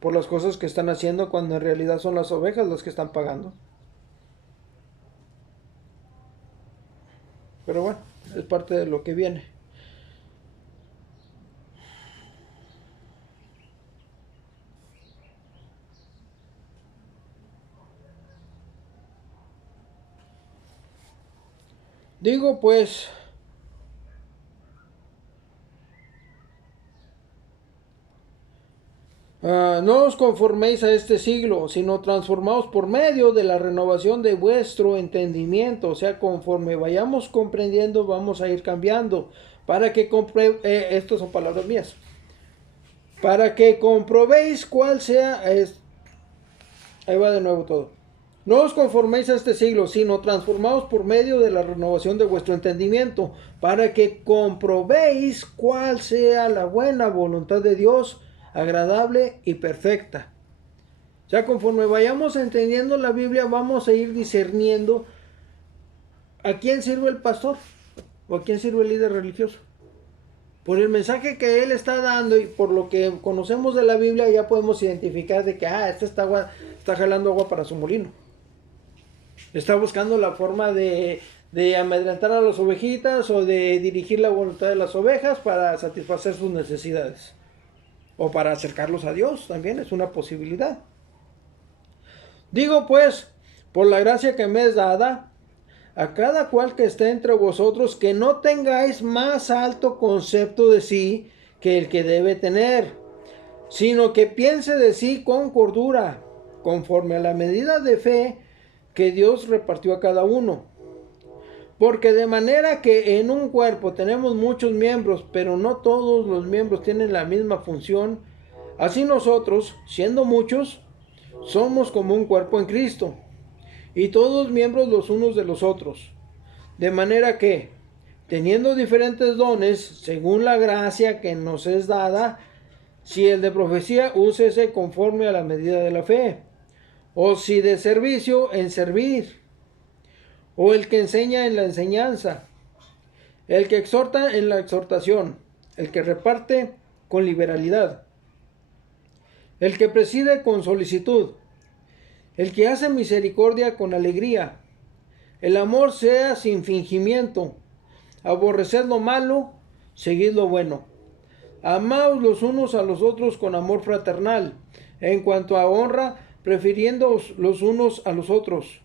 por las cosas que están haciendo, cuando en realidad son las ovejas las que están pagando. Pero bueno, es parte de lo que viene. Digo pues, no os conforméis a este siglo, sino transformaos por medio de la renovación de vuestro entendimiento. O sea, conforme vayamos comprendiendo, vamos a ir cambiando. Para que estas son palabras mías. Para que comprobéis cuál sea. Ahí va de nuevo todo. No os conforméis a este siglo, sino transformaos por medio de la renovación de vuestro entendimiento, para que comprobéis cuál sea la buena voluntad de Dios, agradable y perfecta. O sea, conforme vayamos entendiendo la Biblia, vamos a ir discerniendo a quién sirve el pastor o a quién sirve el líder religioso. Por el mensaje que él está dando y por lo que conocemos de la Biblia, ya podemos identificar de que este está jalando agua para su molino. Está buscando la forma de amedrentar a las ovejitas o de dirigir la voluntad de las ovejas para satisfacer sus necesidades. O para acercarlos a Dios, también es una posibilidad. Digo pues, por la gracia que me es dada, a cada cual que esté entre vosotros, que no tengáis más alto concepto de sí que el que debe tener, sino que piense de sí con cordura, conforme a la medida de fe que Dios repartió a cada uno. Porque de manera que en un cuerpo tenemos muchos miembros, pero no todos los miembros tienen la misma función, así nosotros, siendo muchos, somos como un cuerpo en Cristo, y todos miembros los unos de los otros. De manera que teniendo diferentes dones según la gracia que nos es dada. Si el de profecía, úsese conforme a la medida de la fe. O si de servicio, en servir. O el que enseña, en la enseñanza. El que exhorta, en la exhortación. El que reparte, con liberalidad. El que preside, con solicitud. El que hace misericordia, con alegría. El amor sea sin fingimiento. Aborreced lo malo, seguid lo bueno. Amaos los unos a los otros con amor fraternal. En cuanto a honra, prefiriéndoos los unos a los otros.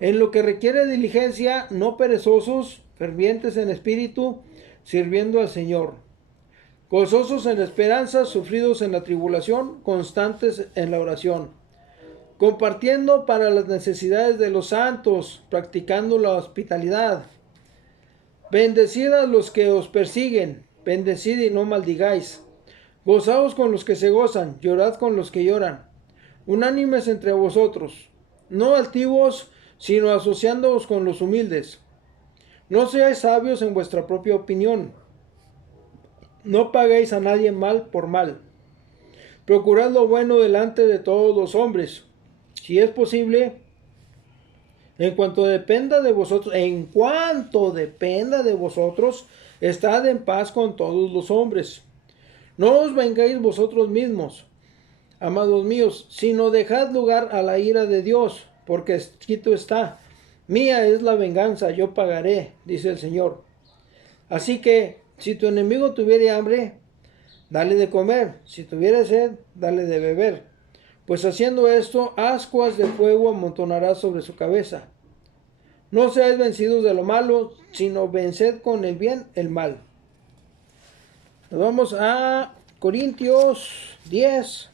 En lo que requiere diligencia, no perezosos, fervientes en espíritu, sirviendo al Señor. Gozosos en la esperanza, sufridos en la tribulación, constantes en la oración. Compartiendo para las necesidades de los santos, practicando la hospitalidad. Bendecid a los que os persiguen, bendecid y no maldigáis. Gozaos con los que se gozan, llorad con los que lloran. Unánimes entre vosotros, no altivos, sino asociándoos con los humildes. No seáis sabios en vuestra propia opinión. No paguéis a nadie mal por mal. Procurad lo bueno delante de todos los hombres. Si es posible, en cuanto dependa de vosotros, estad en paz con todos los hombres. No os vengáis vosotros mismos, amados míos, sino dejad lugar a la ira de Dios, porque escrito está: mía es la venganza, yo pagaré, dice el Señor. Así que, si tu enemigo tuviere hambre, dale de comer; si tuviere sed, dale de beber. Pues haciendo esto, ascuas de fuego amontonarás sobre su cabeza. No seáis vencidos de lo malo, sino venced con el bien el mal. Nos vamos a Corintios 10,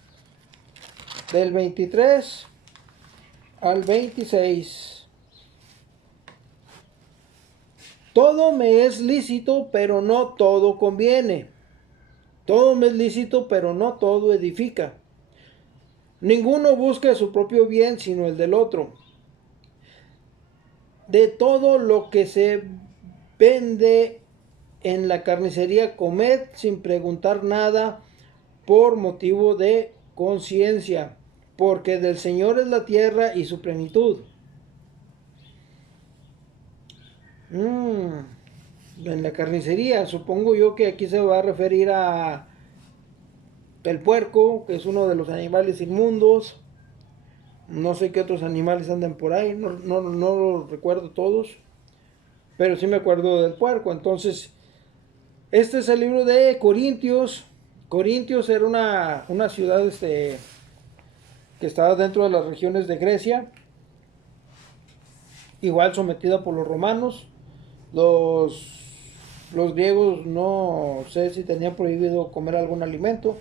del 23 al 26. Todo me es lícito, pero no todo conviene. Todo me es lícito, pero no todo edifica. Ninguno busca su propio bien, sino el del otro. De todo lo que se vende en la carnicería, comed sin preguntar nada, por motivo de conciencia, porque del Señor es la tierra y su plenitud. En la carnicería, supongo yo que aquí se va a referir a el puerco, que es uno de los animales inmundos. No sé qué otros animales andan por ahí, no los recuerdo todos, pero sí me acuerdo del puerco. Entonces, este es el libro de Corintios. Corintios era una ciudad que estaba dentro de las regiones de Grecia, igual sometida por los romanos. Los griegos no sé si tenían prohibido comer algún alimento.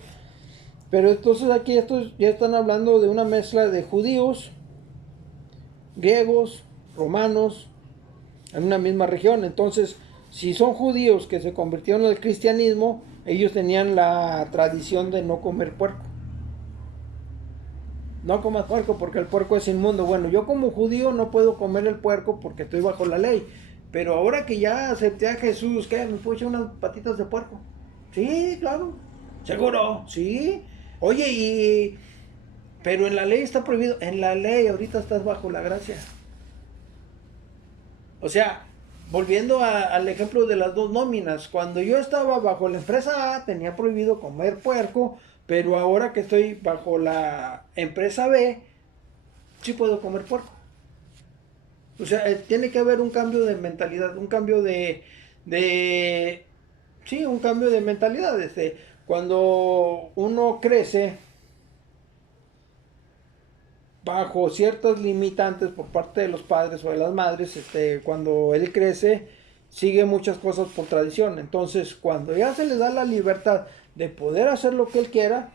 Pero entonces aquí estos ya están hablando de una mezcla de judíos, griegos, romanos, en una misma región. Entonces, si son judíos que se convirtieron al cristianismo, ellos tenían la tradición de no comer puerco. No comas puerco porque el puerco es inmundo. Bueno, yo como judío no puedo comer el puerco porque estoy bajo la ley. Pero ahora que ya acepté a Jesús, ¿qué? ¿Me puedo echar unas patitas de puerco? Sí, claro. ¿Seguro? Sí. Oye, pero en la ley está prohibido. En la ley ahorita estás bajo la gracia. O sea, volviendo al ejemplo de las dos nóminas. Cuando yo estaba bajo la empresa A, tenía prohibido comer puerco. Pero ahora que estoy bajo la empresa B, sí puedo comer puerco. O sea, tiene que haber un cambio de mentalidad. Un cambio sí, un cambio de mentalidad. Cuando uno crece bajo ciertas limitantes por parte de los padres o de las madres, cuando él crece, sigue muchas cosas por tradición. Entonces, cuando ya se le da la libertad de poder hacer lo que él quiera,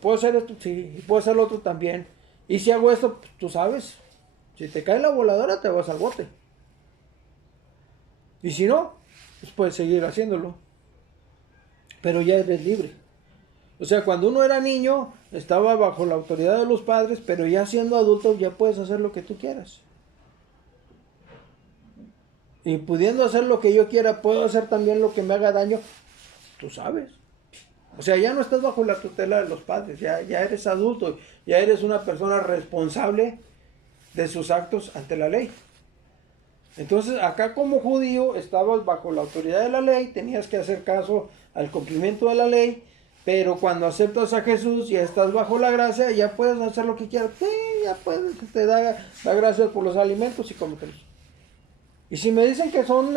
puedo hacer esto, sí, y puedo hacer lo otro también. Y si hago esto, pues, tú sabes, si te cae la voladora, te vas al bote. Y si no, pues puedes seguir haciéndolo. Pero ya eres libre. O sea, cuando uno era niño, estaba bajo la autoridad de los padres, pero ya siendo adulto ya puedes hacer lo que tú quieras. Y pudiendo hacer lo que yo quiera, puedo hacer también lo que me haga daño. Tú sabes. O sea, ya no estás bajo la tutela de los padres, ya eres adulto, ya eres una persona responsable de sus actos ante la ley. Entonces, acá como judío estabas bajo la autoridad de la ley, tenías que hacer caso al cumplimiento de la ley, pero cuando aceptas a Jesús, ya estás bajo la gracia, ya puedes hacer lo que quieras. Sí, ya puedes, te da gracias por los alimentos y cómetelos. Y si me dicen que son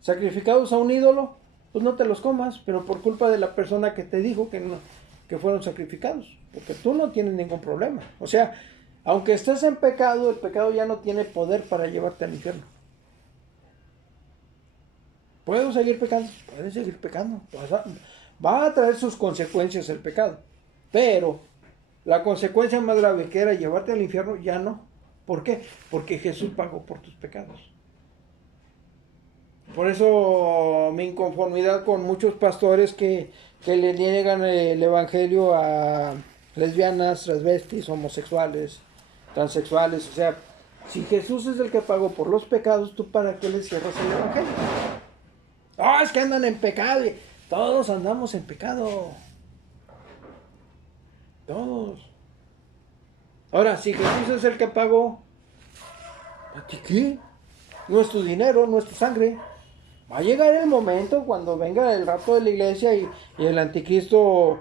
sacrificados a un ídolo, pues no te los comas, pero por culpa de la persona que te dijo que fueron sacrificados, porque tú no tienes ningún problema. O sea, aunque estés en pecado, el pecado ya no tiene poder para llevarte al infierno. ¿Puedo seguir pecando? Puedes seguir pecando. Va a traer sus consecuencias el pecado, pero la consecuencia más grave que era llevarte al infierno, ya no. ¿Por qué? Porque Jesús pagó por tus pecados. Por eso mi inconformidad con muchos pastores que le niegan el evangelio a lesbianas, transvestis, homosexuales, transexuales. O sea, si Jesús es el que pagó por los pecados, ¿tú para qué le cierras el evangelio? Ah, es que andan en pecado. Todos andamos en pecado. Todos. Ahora, si Jesús es el que pagó, ¿a ti qué? No es tu dinero, no es tu sangre. Va a llegar el momento cuando venga el rapto de la iglesia y el anticristo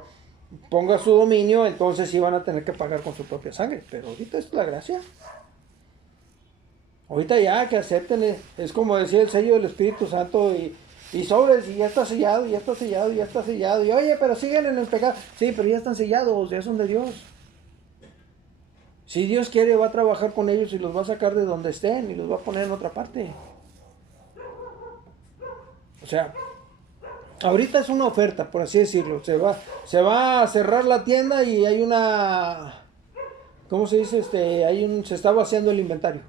ponga su dominio, entonces sí van a tener que pagar con su propia sangre. Pero ahorita es la gracia. Ahorita ya que acepten, es como decía el sello del Espíritu Santo y sobres, y ya está sellado, ya está sellado, ya está sellado. Y oye, pero siguen en el pecado. Sí, pero ya están sellados, ya son de Dios. Si Dios quiere, va a trabajar con ellos y los va a sacar de donde estén y los va a poner en otra parte. O sea, ahorita es una oferta, por así decirlo. Se va a cerrar la tienda y hay una... ¿Cómo se dice? Se está vaciando el inventario.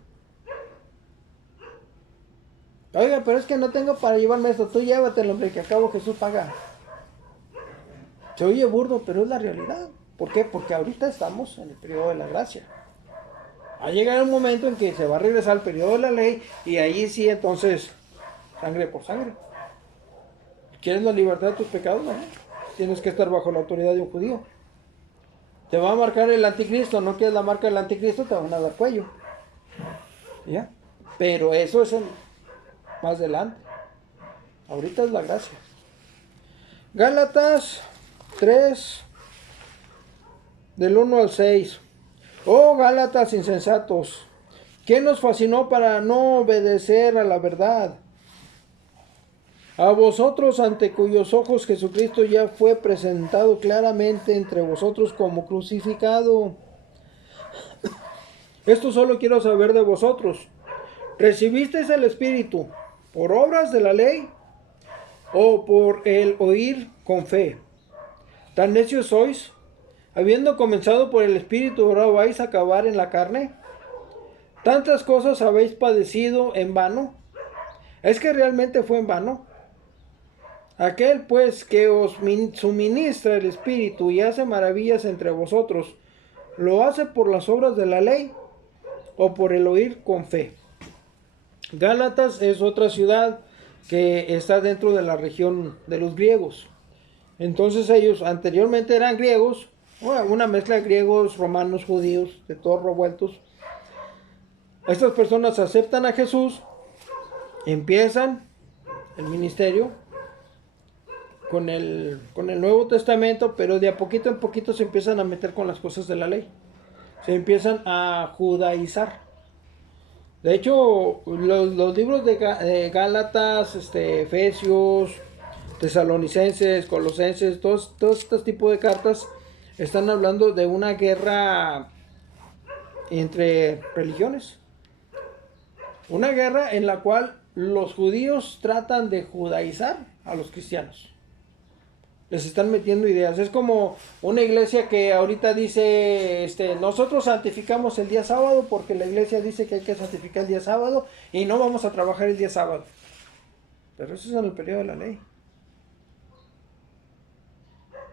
Oiga, pero es que no tengo para llevarme esto. Tú llévatelo, hombre, que acabo Jesús paga. Se oye burdo, pero es la realidad. ¿Por qué? Porque ahorita estamos en el periodo de la gracia. Va a llegar un momento en que se va a regresar al periodo de la ley y ahí sí, entonces, sangre por sangre. ¿Quieres la libertad de tus pecados? No. Tienes que estar bajo la autoridad de un judío. Te va a marcar el anticristo. No quieres la marca del anticristo, te van a dar cuello. ¿Ya? Pero eso es más adelante. Ahorita es la gracia. Gálatas 3, del 1 al 6. Oh, Gálatas insensatos, ¿quién nos fascinó para no obedecer a la verdad? A vosotros, ante cuyos ojos Jesucristo ya fue presentado claramente entre vosotros como crucificado. Esto solo quiero saber de vosotros. ¿Recibisteis el Espíritu por obras de la ley o por el oír con fe? ¿Tan necios sois? Habiendo comenzado por el Espíritu, ¿ahora vais a acabar en la carne? ¿Tantas cosas habéis padecido en vano? ¿Es que realmente fue en vano? Aquel pues que os suministra el Espíritu y hace maravillas entre vosotros, ¿lo hace por las obras de la ley o por el oír con fe? Gálatas es otra ciudad que está dentro de la región de los griegos. Entonces ellos anteriormente eran griegos, una mezcla de griegos, romanos, judíos, de todos revueltos. Estas personas aceptan a Jesús, empiezan el ministerio con el Nuevo Testamento, pero de a poquito en poquito se empiezan a meter con las cosas de la ley. Se empiezan a judaizar. De hecho, los libros de Gálatas, Efesios, Tesalonicenses, Colosenses, todos estos tipos de cartas están hablando de una guerra entre religiones. Una guerra en la cual los judíos tratan de judaizar a los cristianos. Les están metiendo ideas. Es como una iglesia que ahorita dice, nosotros santificamos el día sábado porque la iglesia dice que hay que santificar el día sábado y no vamos a trabajar el día sábado. Pero eso es en el periodo de la ley.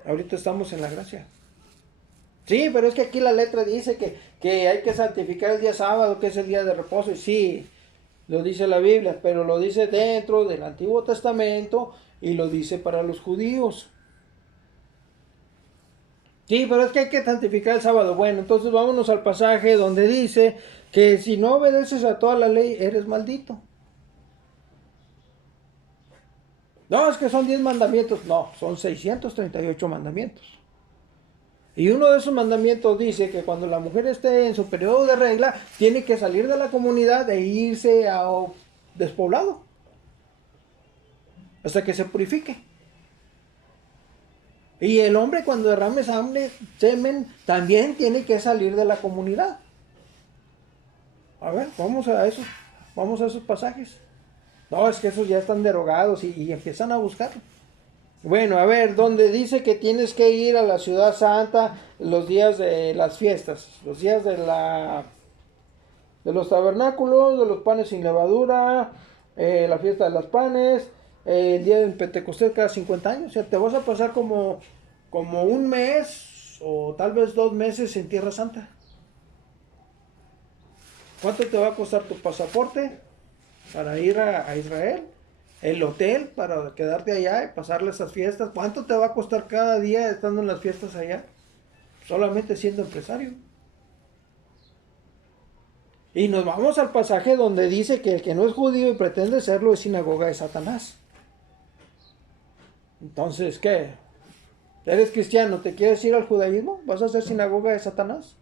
Ahorita estamos en la gracia. Sí, pero es que aquí la letra dice que hay que santificar el día sábado, que es el día de reposo. Y sí, Lo dice la Biblia, pero lo dice dentro del Antiguo Testamento y lo dice para los judíos. Sí, pero es que hay que santificar el sábado. Bueno, entonces vámonos al pasaje donde dice que si no obedeces a toda la ley, eres maldito. No, es que son 10 mandamientos. No, son 638 mandamientos. Y uno de esos mandamientos dice que cuando la mujer esté en su periodo de regla, tiene que salir de la comunidad e irse a despoblado. Hasta que se purifique. Y el hombre cuando derrame semen, también tiene que salir de la comunidad. A ver, vamos a esos pasajes. No, es que esos ya están derogados y empiezan a buscar. Bueno, a ver, donde dice que tienes que ir a la ciudad santa los días de las fiestas, los días de los tabernáculos, de los panes sin levadura, la fiesta de los panes, el día del Pentecostés cada 50 años. O sea, te vas a pasar como un mes o tal vez 2 meses en Tierra Santa. ¿Cuánto te va a costar tu pasaporte para ir a Israel? El hotel para quedarte allá y pasarle esas fiestas. ¿Cuánto te va a costar cada día estando en las fiestas allá? Solamente siendo empresario. Y nos vamos al pasaje donde dice que el que no es judío y pretende serlo es sinagoga de Satanás. Entonces, ¿qué? ¿Eres cristiano? ¿Te quieres ir al judaísmo? ¿Vas a ser sinagoga de Satanás?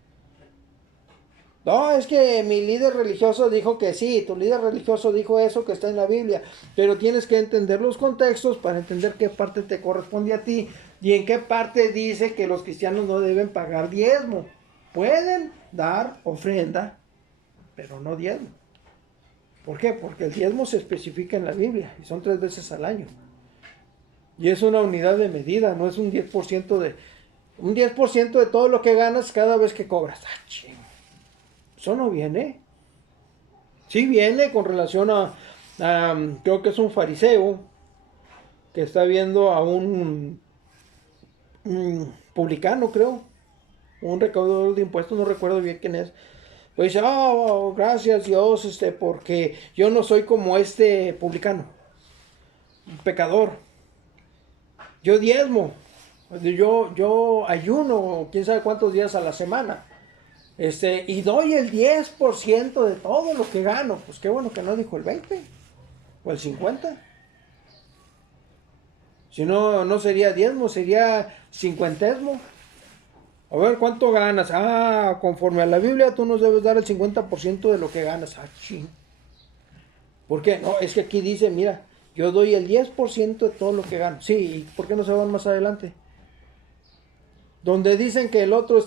No, es que mi líder religioso dijo que sí, tu líder religioso dijo eso que está en la Biblia, pero tienes que entender los contextos para entender qué parte te corresponde a ti y en qué parte dice que los cristianos no deben pagar diezmo. Pueden dar ofrenda, pero no diezmo. ¿Por qué? Porque el diezmo se especifica en la Biblia y son 3 veces al año. Y es una unidad de medida, no es un 10% de todo lo que ganas cada vez que cobras. ¡Ah, ching! Eso no viene. Sí viene con relación a creo que es un fariseo que está viendo a un publicano, creo, un recaudador de impuestos, no recuerdo bien quién es. Pues dice, oh, gracias Dios, porque yo no soy como este publicano, pecador. Yo diezmo, yo ayuno, quién sabe cuántos días a la semana. Y doy el 10% de todo lo que gano. Pues qué bueno que no dijo el 20 o el 50. Si no, no sería diezmo, sería cincuentesmo. A ver, ¿cuánto ganas? Conforme a la Biblia, tú nos debes dar el 50% de lo que ganas. Ching. ¿Por qué? No, es que aquí dice, mira, yo doy el 10% de todo lo que gano. Sí, ¿y por qué no se van más adelante? Donde dicen que el otro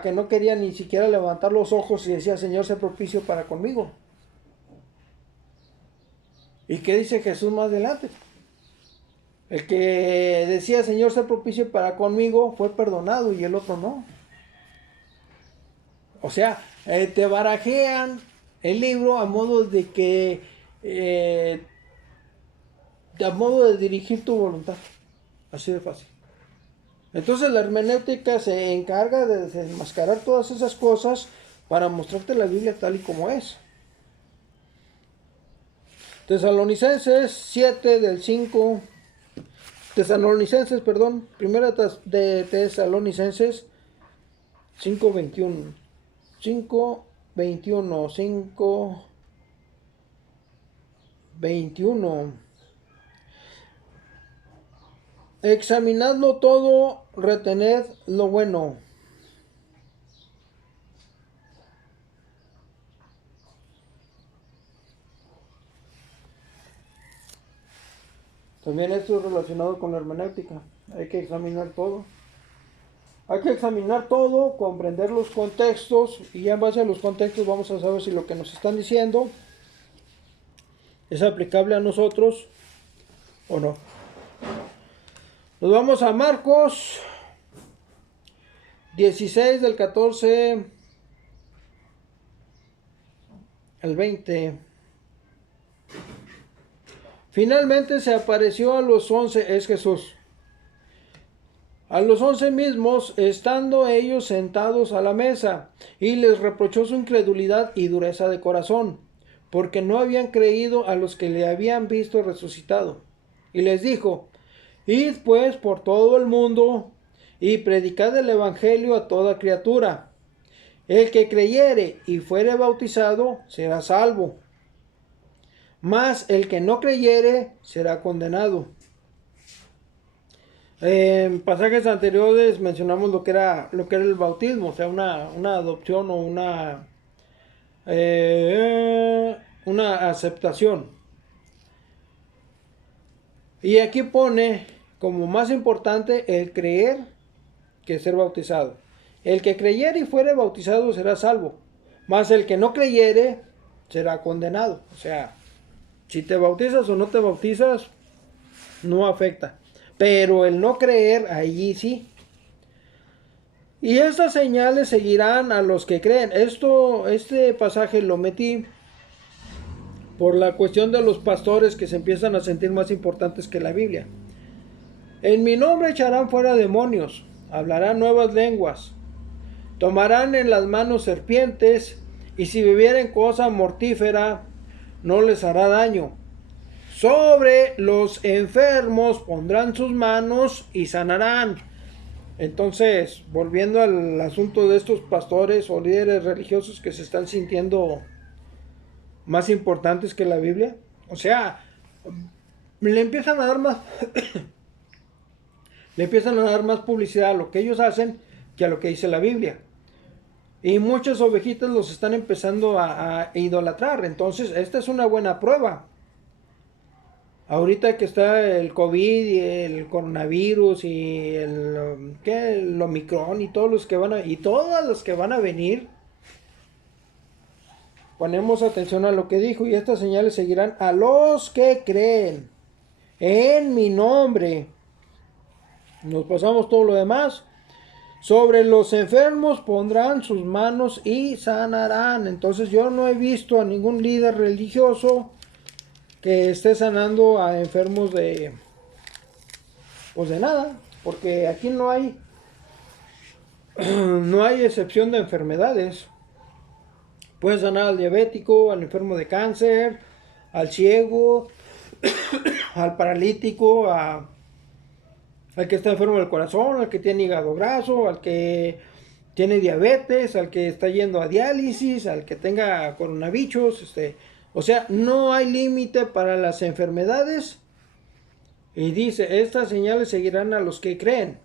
que no quería ni siquiera levantar los ojos y decía, Señor, sé propicio para conmigo. ¿Y qué dice Jesús más adelante? El que decía, Señor, sé propicio para conmigo, fue perdonado y el otro no. O sea, te barajean el libro a modo de que, a modo de dirigir tu voluntad. Así de fácil. Entonces la hermenéutica se encarga de desenmascarar todas esas cosas para mostrarte la Biblia tal y como es. Tesalonicenses 7 del 5. Primera de Tesalonicenses 5:21. 5:21. Examinadlo todo, retened lo bueno. También esto es relacionado con la hermenéutica. Hay que examinar todo. Hay que examinar todo, comprender los contextos y en base a los contextos vamos a saber si lo que nos están diciendo es aplicable a nosotros o no. Nos vamos a Marcos 16 del 14 al 20. Finalmente se apareció a los 11, es Jesús. A los 11 mismos, estando ellos sentados a la mesa, y les reprochó su incredulidad y dureza de corazón, porque no habían creído a los que le habían visto resucitado. Y les dijo: id pues por todo el mundo y predicad el evangelio a toda criatura. El que creyere y fuere bautizado será salvo, mas el que no creyere será condenado. En pasajes anteriores mencionamos lo que era el bautismo, o sea, una adopción o una aceptación. Y aquí pone como más importante el creer que ser bautizado. El que creyere y fuere bautizado será salvo, mas el que no creyere será condenado. O sea, si te bautizas o no te bautizas, no afecta. Pero el no creer, allí sí. Y estas señales seguirán a los que creen. Este pasaje lo metí por la cuestión de los pastores que se empiezan a sentir más importantes que la Biblia. En mi nombre echarán fuera demonios, hablarán nuevas lenguas, tomarán en las manos serpientes, y si bebieren cosa mortífera, no les hará daño. Sobre los enfermos pondrán sus manos y sanarán. Entonces, volviendo al asunto de estos pastores o líderes religiosos que se están sintiendo más importantes que la Biblia, o sea, le empiezan a dar más le empiezan a dar más publicidad a lo que ellos hacen que a lo que dice la Biblia. Y muchas ovejitas los están empezando a idolatrar. Entonces, esta es una buena prueba. Ahorita que está el COVID y el coronavirus y el Omicron y todos los que todas los que van a venir, ponemos atención a lo que dijo: y estas señales seguirán a los que creen en mi nombre. Nos pasamos todo lo demás. Sobre los enfermos pondrán sus manos y sanarán. Entonces yo no he visto a ningún líder religioso que esté sanando a enfermos pues de nada, porque aquí no hay excepción de enfermedades. Pueden sanar al diabético, al enfermo de cáncer, al ciego, al paralítico, al que está enfermo del corazón, al que tiene hígado graso, al que tiene diabetes, al que está yendo a diálisis, al que tenga coronavirus, o sea, no hay límite para las enfermedades. Y dice: estas señales seguirán a los que creen.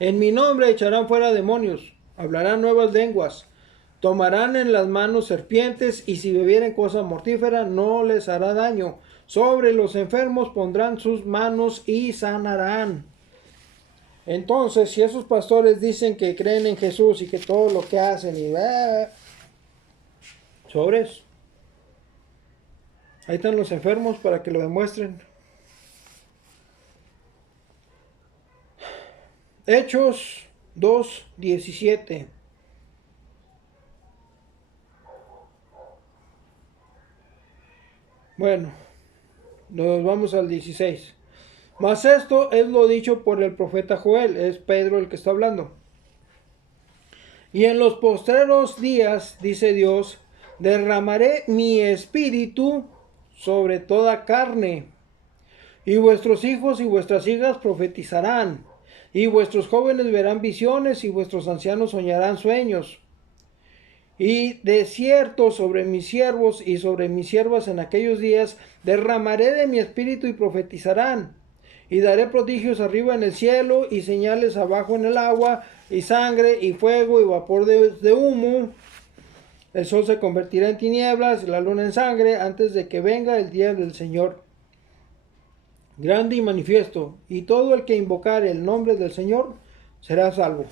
En mi nombre echarán fuera demonios, hablarán nuevas lenguas, tomarán en las manos serpientes, y si bebieren cosa mortífera no les hará daño. Sobre los enfermos pondrán sus manos y sanarán. Entonces, si esos pastores dicen que creen en Jesús y que todo lo que hacen sobres, ahí están los enfermos para que lo demuestren. Hechos 2:17. Bueno, nos vamos al 16. Mas esto es lo dicho por el profeta Joel. Es Pedro el que está hablando. Y en los postreros días, dice Dios, derramaré mi espíritu sobre toda carne, y vuestros hijos y vuestras hijas profetizarán, y vuestros jóvenes verán visiones, y vuestros ancianos soñarán sueños. Y de cierto sobre mis siervos y sobre mis siervas en aquellos días derramaré de mi espíritu y profetizarán. Y daré prodigios arriba en el cielo y señales abajo en el agua, y sangre y fuego y vapor de humo. El sol se convertirá en tinieblas y la luna en sangre antes de que venga el día del Señor grande y manifiesto, y todo el que invocare el nombre del Señor será salvo.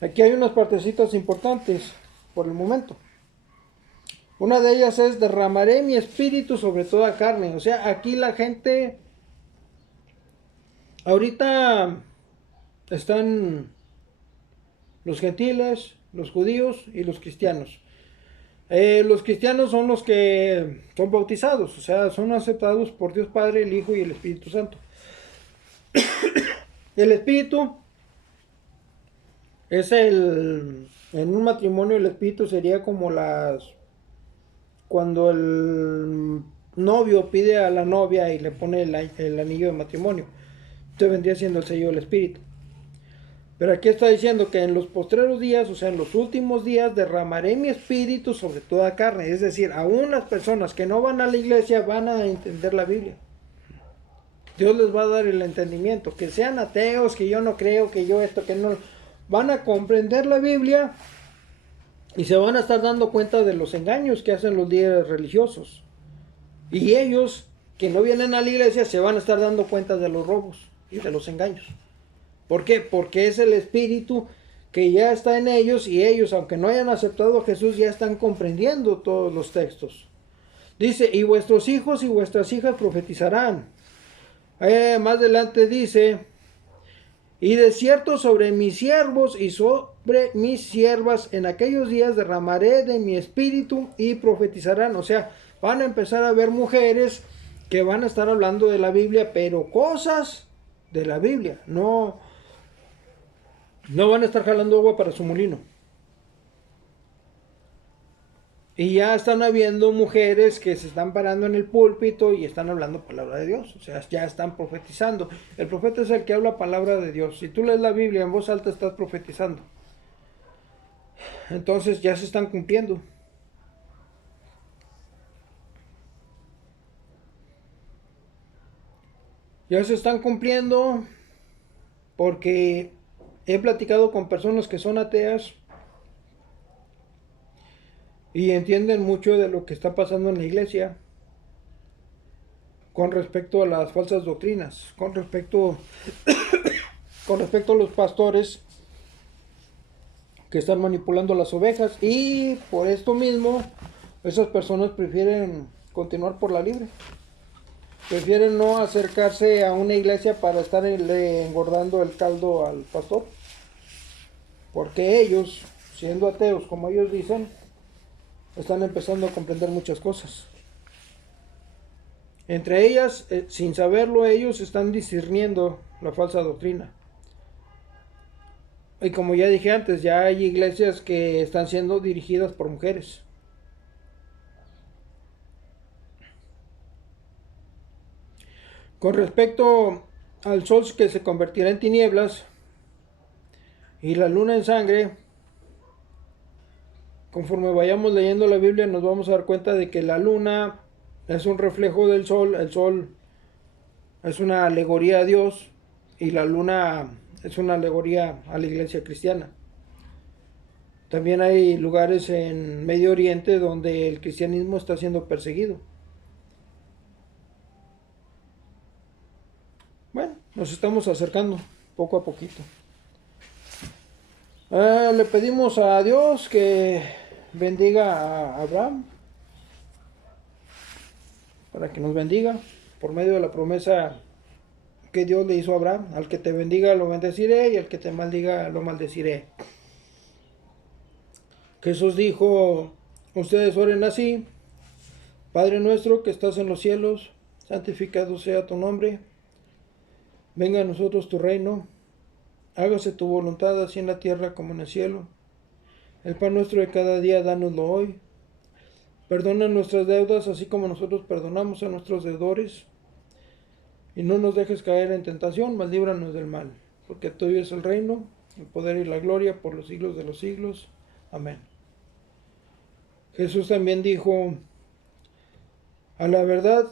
Aquí hay unas partecitas importantes por el momento. Una de ellas es: derramaré mi espíritu sobre toda carne. O sea, aquí la gente, ahorita están los gentiles, los judíos y los cristianos. Los cristianos son los que son bautizados, o sea, son aceptados por Dios Padre, el Hijo y el Espíritu Santo. El Espíritu es en un matrimonio el Espíritu sería como cuando el novio pide a la novia y le pone el anillo de matrimonio. Entonces vendría siendo el sello del Espíritu. Pero aquí está diciendo que en los postreros días, o sea, en los últimos días, derramaré mi espíritu sobre toda carne. Es decir, aún las personas que no van a la iglesia van a entender la Biblia. Dios les va a dar el entendimiento. Que sean ateos, que yo no creo, que yo esto, que no. Van a comprender la Biblia y se van a estar dando cuenta de los engaños que hacen los líderes religiosos. Y ellos, que no vienen a la iglesia, se van a estar dando cuenta de los robos y de los engaños. ¿Por qué? Porque es el Espíritu que ya está en ellos y ellos, aunque no hayan aceptado a Jesús, ya están comprendiendo todos los textos. Dice, y vuestros hijos y vuestras hijas profetizarán. Más adelante dice, y de cierto sobre mis siervos y sobre mis siervas en aquellos días derramaré de mi espíritu y profetizarán. O sea, van a empezar a ver mujeres que van a estar hablando de la Biblia, pero cosas de la Biblia, no van a estar jalando agua para su molino. Y ya están habiendo mujeres que se están parando en el púlpito y están hablando palabra de Dios. O sea, ya están profetizando. El profeta es el que habla palabra de Dios. Si tú lees la Biblia en voz alta, estás profetizando. Entonces ya se están cumpliendo. Ya se están cumpliendo porque he platicado con personas que son ateas y entienden mucho de lo que está pasando en la iglesia con respecto a las falsas doctrinas, con respecto a los pastores que están manipulando las ovejas, y por esto mismo esas personas prefieren continuar por la libre. Prefieren no acercarse a una iglesia para estar engordando el caldo al pastor. Porque ellos, siendo ateos como ellos dicen, están empezando a comprender muchas cosas. Entre ellas, sin saberlo, ellos están discerniendo la falsa doctrina. Y como ya dije antes, ya hay iglesias que están siendo dirigidas por mujeres. Con respecto al sol que se convertirá en tinieblas y la luna en sangre, conforme vayamos leyendo la Biblia nos vamos a dar cuenta de que la luna es un reflejo del sol, el sol es una alegoría a Dios y la luna es una alegoría a la iglesia cristiana. También hay lugares en Medio Oriente donde el cristianismo está siendo perseguido. Bueno, nos estamos acercando poco a poquito. Le pedimos a Dios que bendiga a Abraham, para que nos bendiga por medio de la promesa que Dios le hizo a Abraham: al que te bendiga lo bendeciré y al que te maldiga lo maldeciré. Jesús dijo: ustedes oren así: Padre nuestro que estás en los cielos, santificado sea tu nombre, venga a nosotros tu reino, hágase tu voluntad así en la tierra como en el cielo. El pan nuestro de cada día dánoslo hoy. Perdona nuestras deudas así como nosotros perdonamos a nuestros deudores. Y no nos dejes caer en tentación, mas líbranos del mal. Porque tuyo es el reino, el poder y la gloria por los siglos de los siglos. Amén. Jesús también dijo: a la verdad,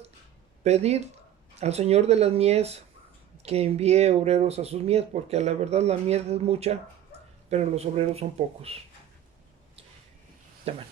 pedid al Señor de las mies que envíe obreros a sus mies, porque a la verdad la mies es mucha, pero los obreros son pocos. Amén.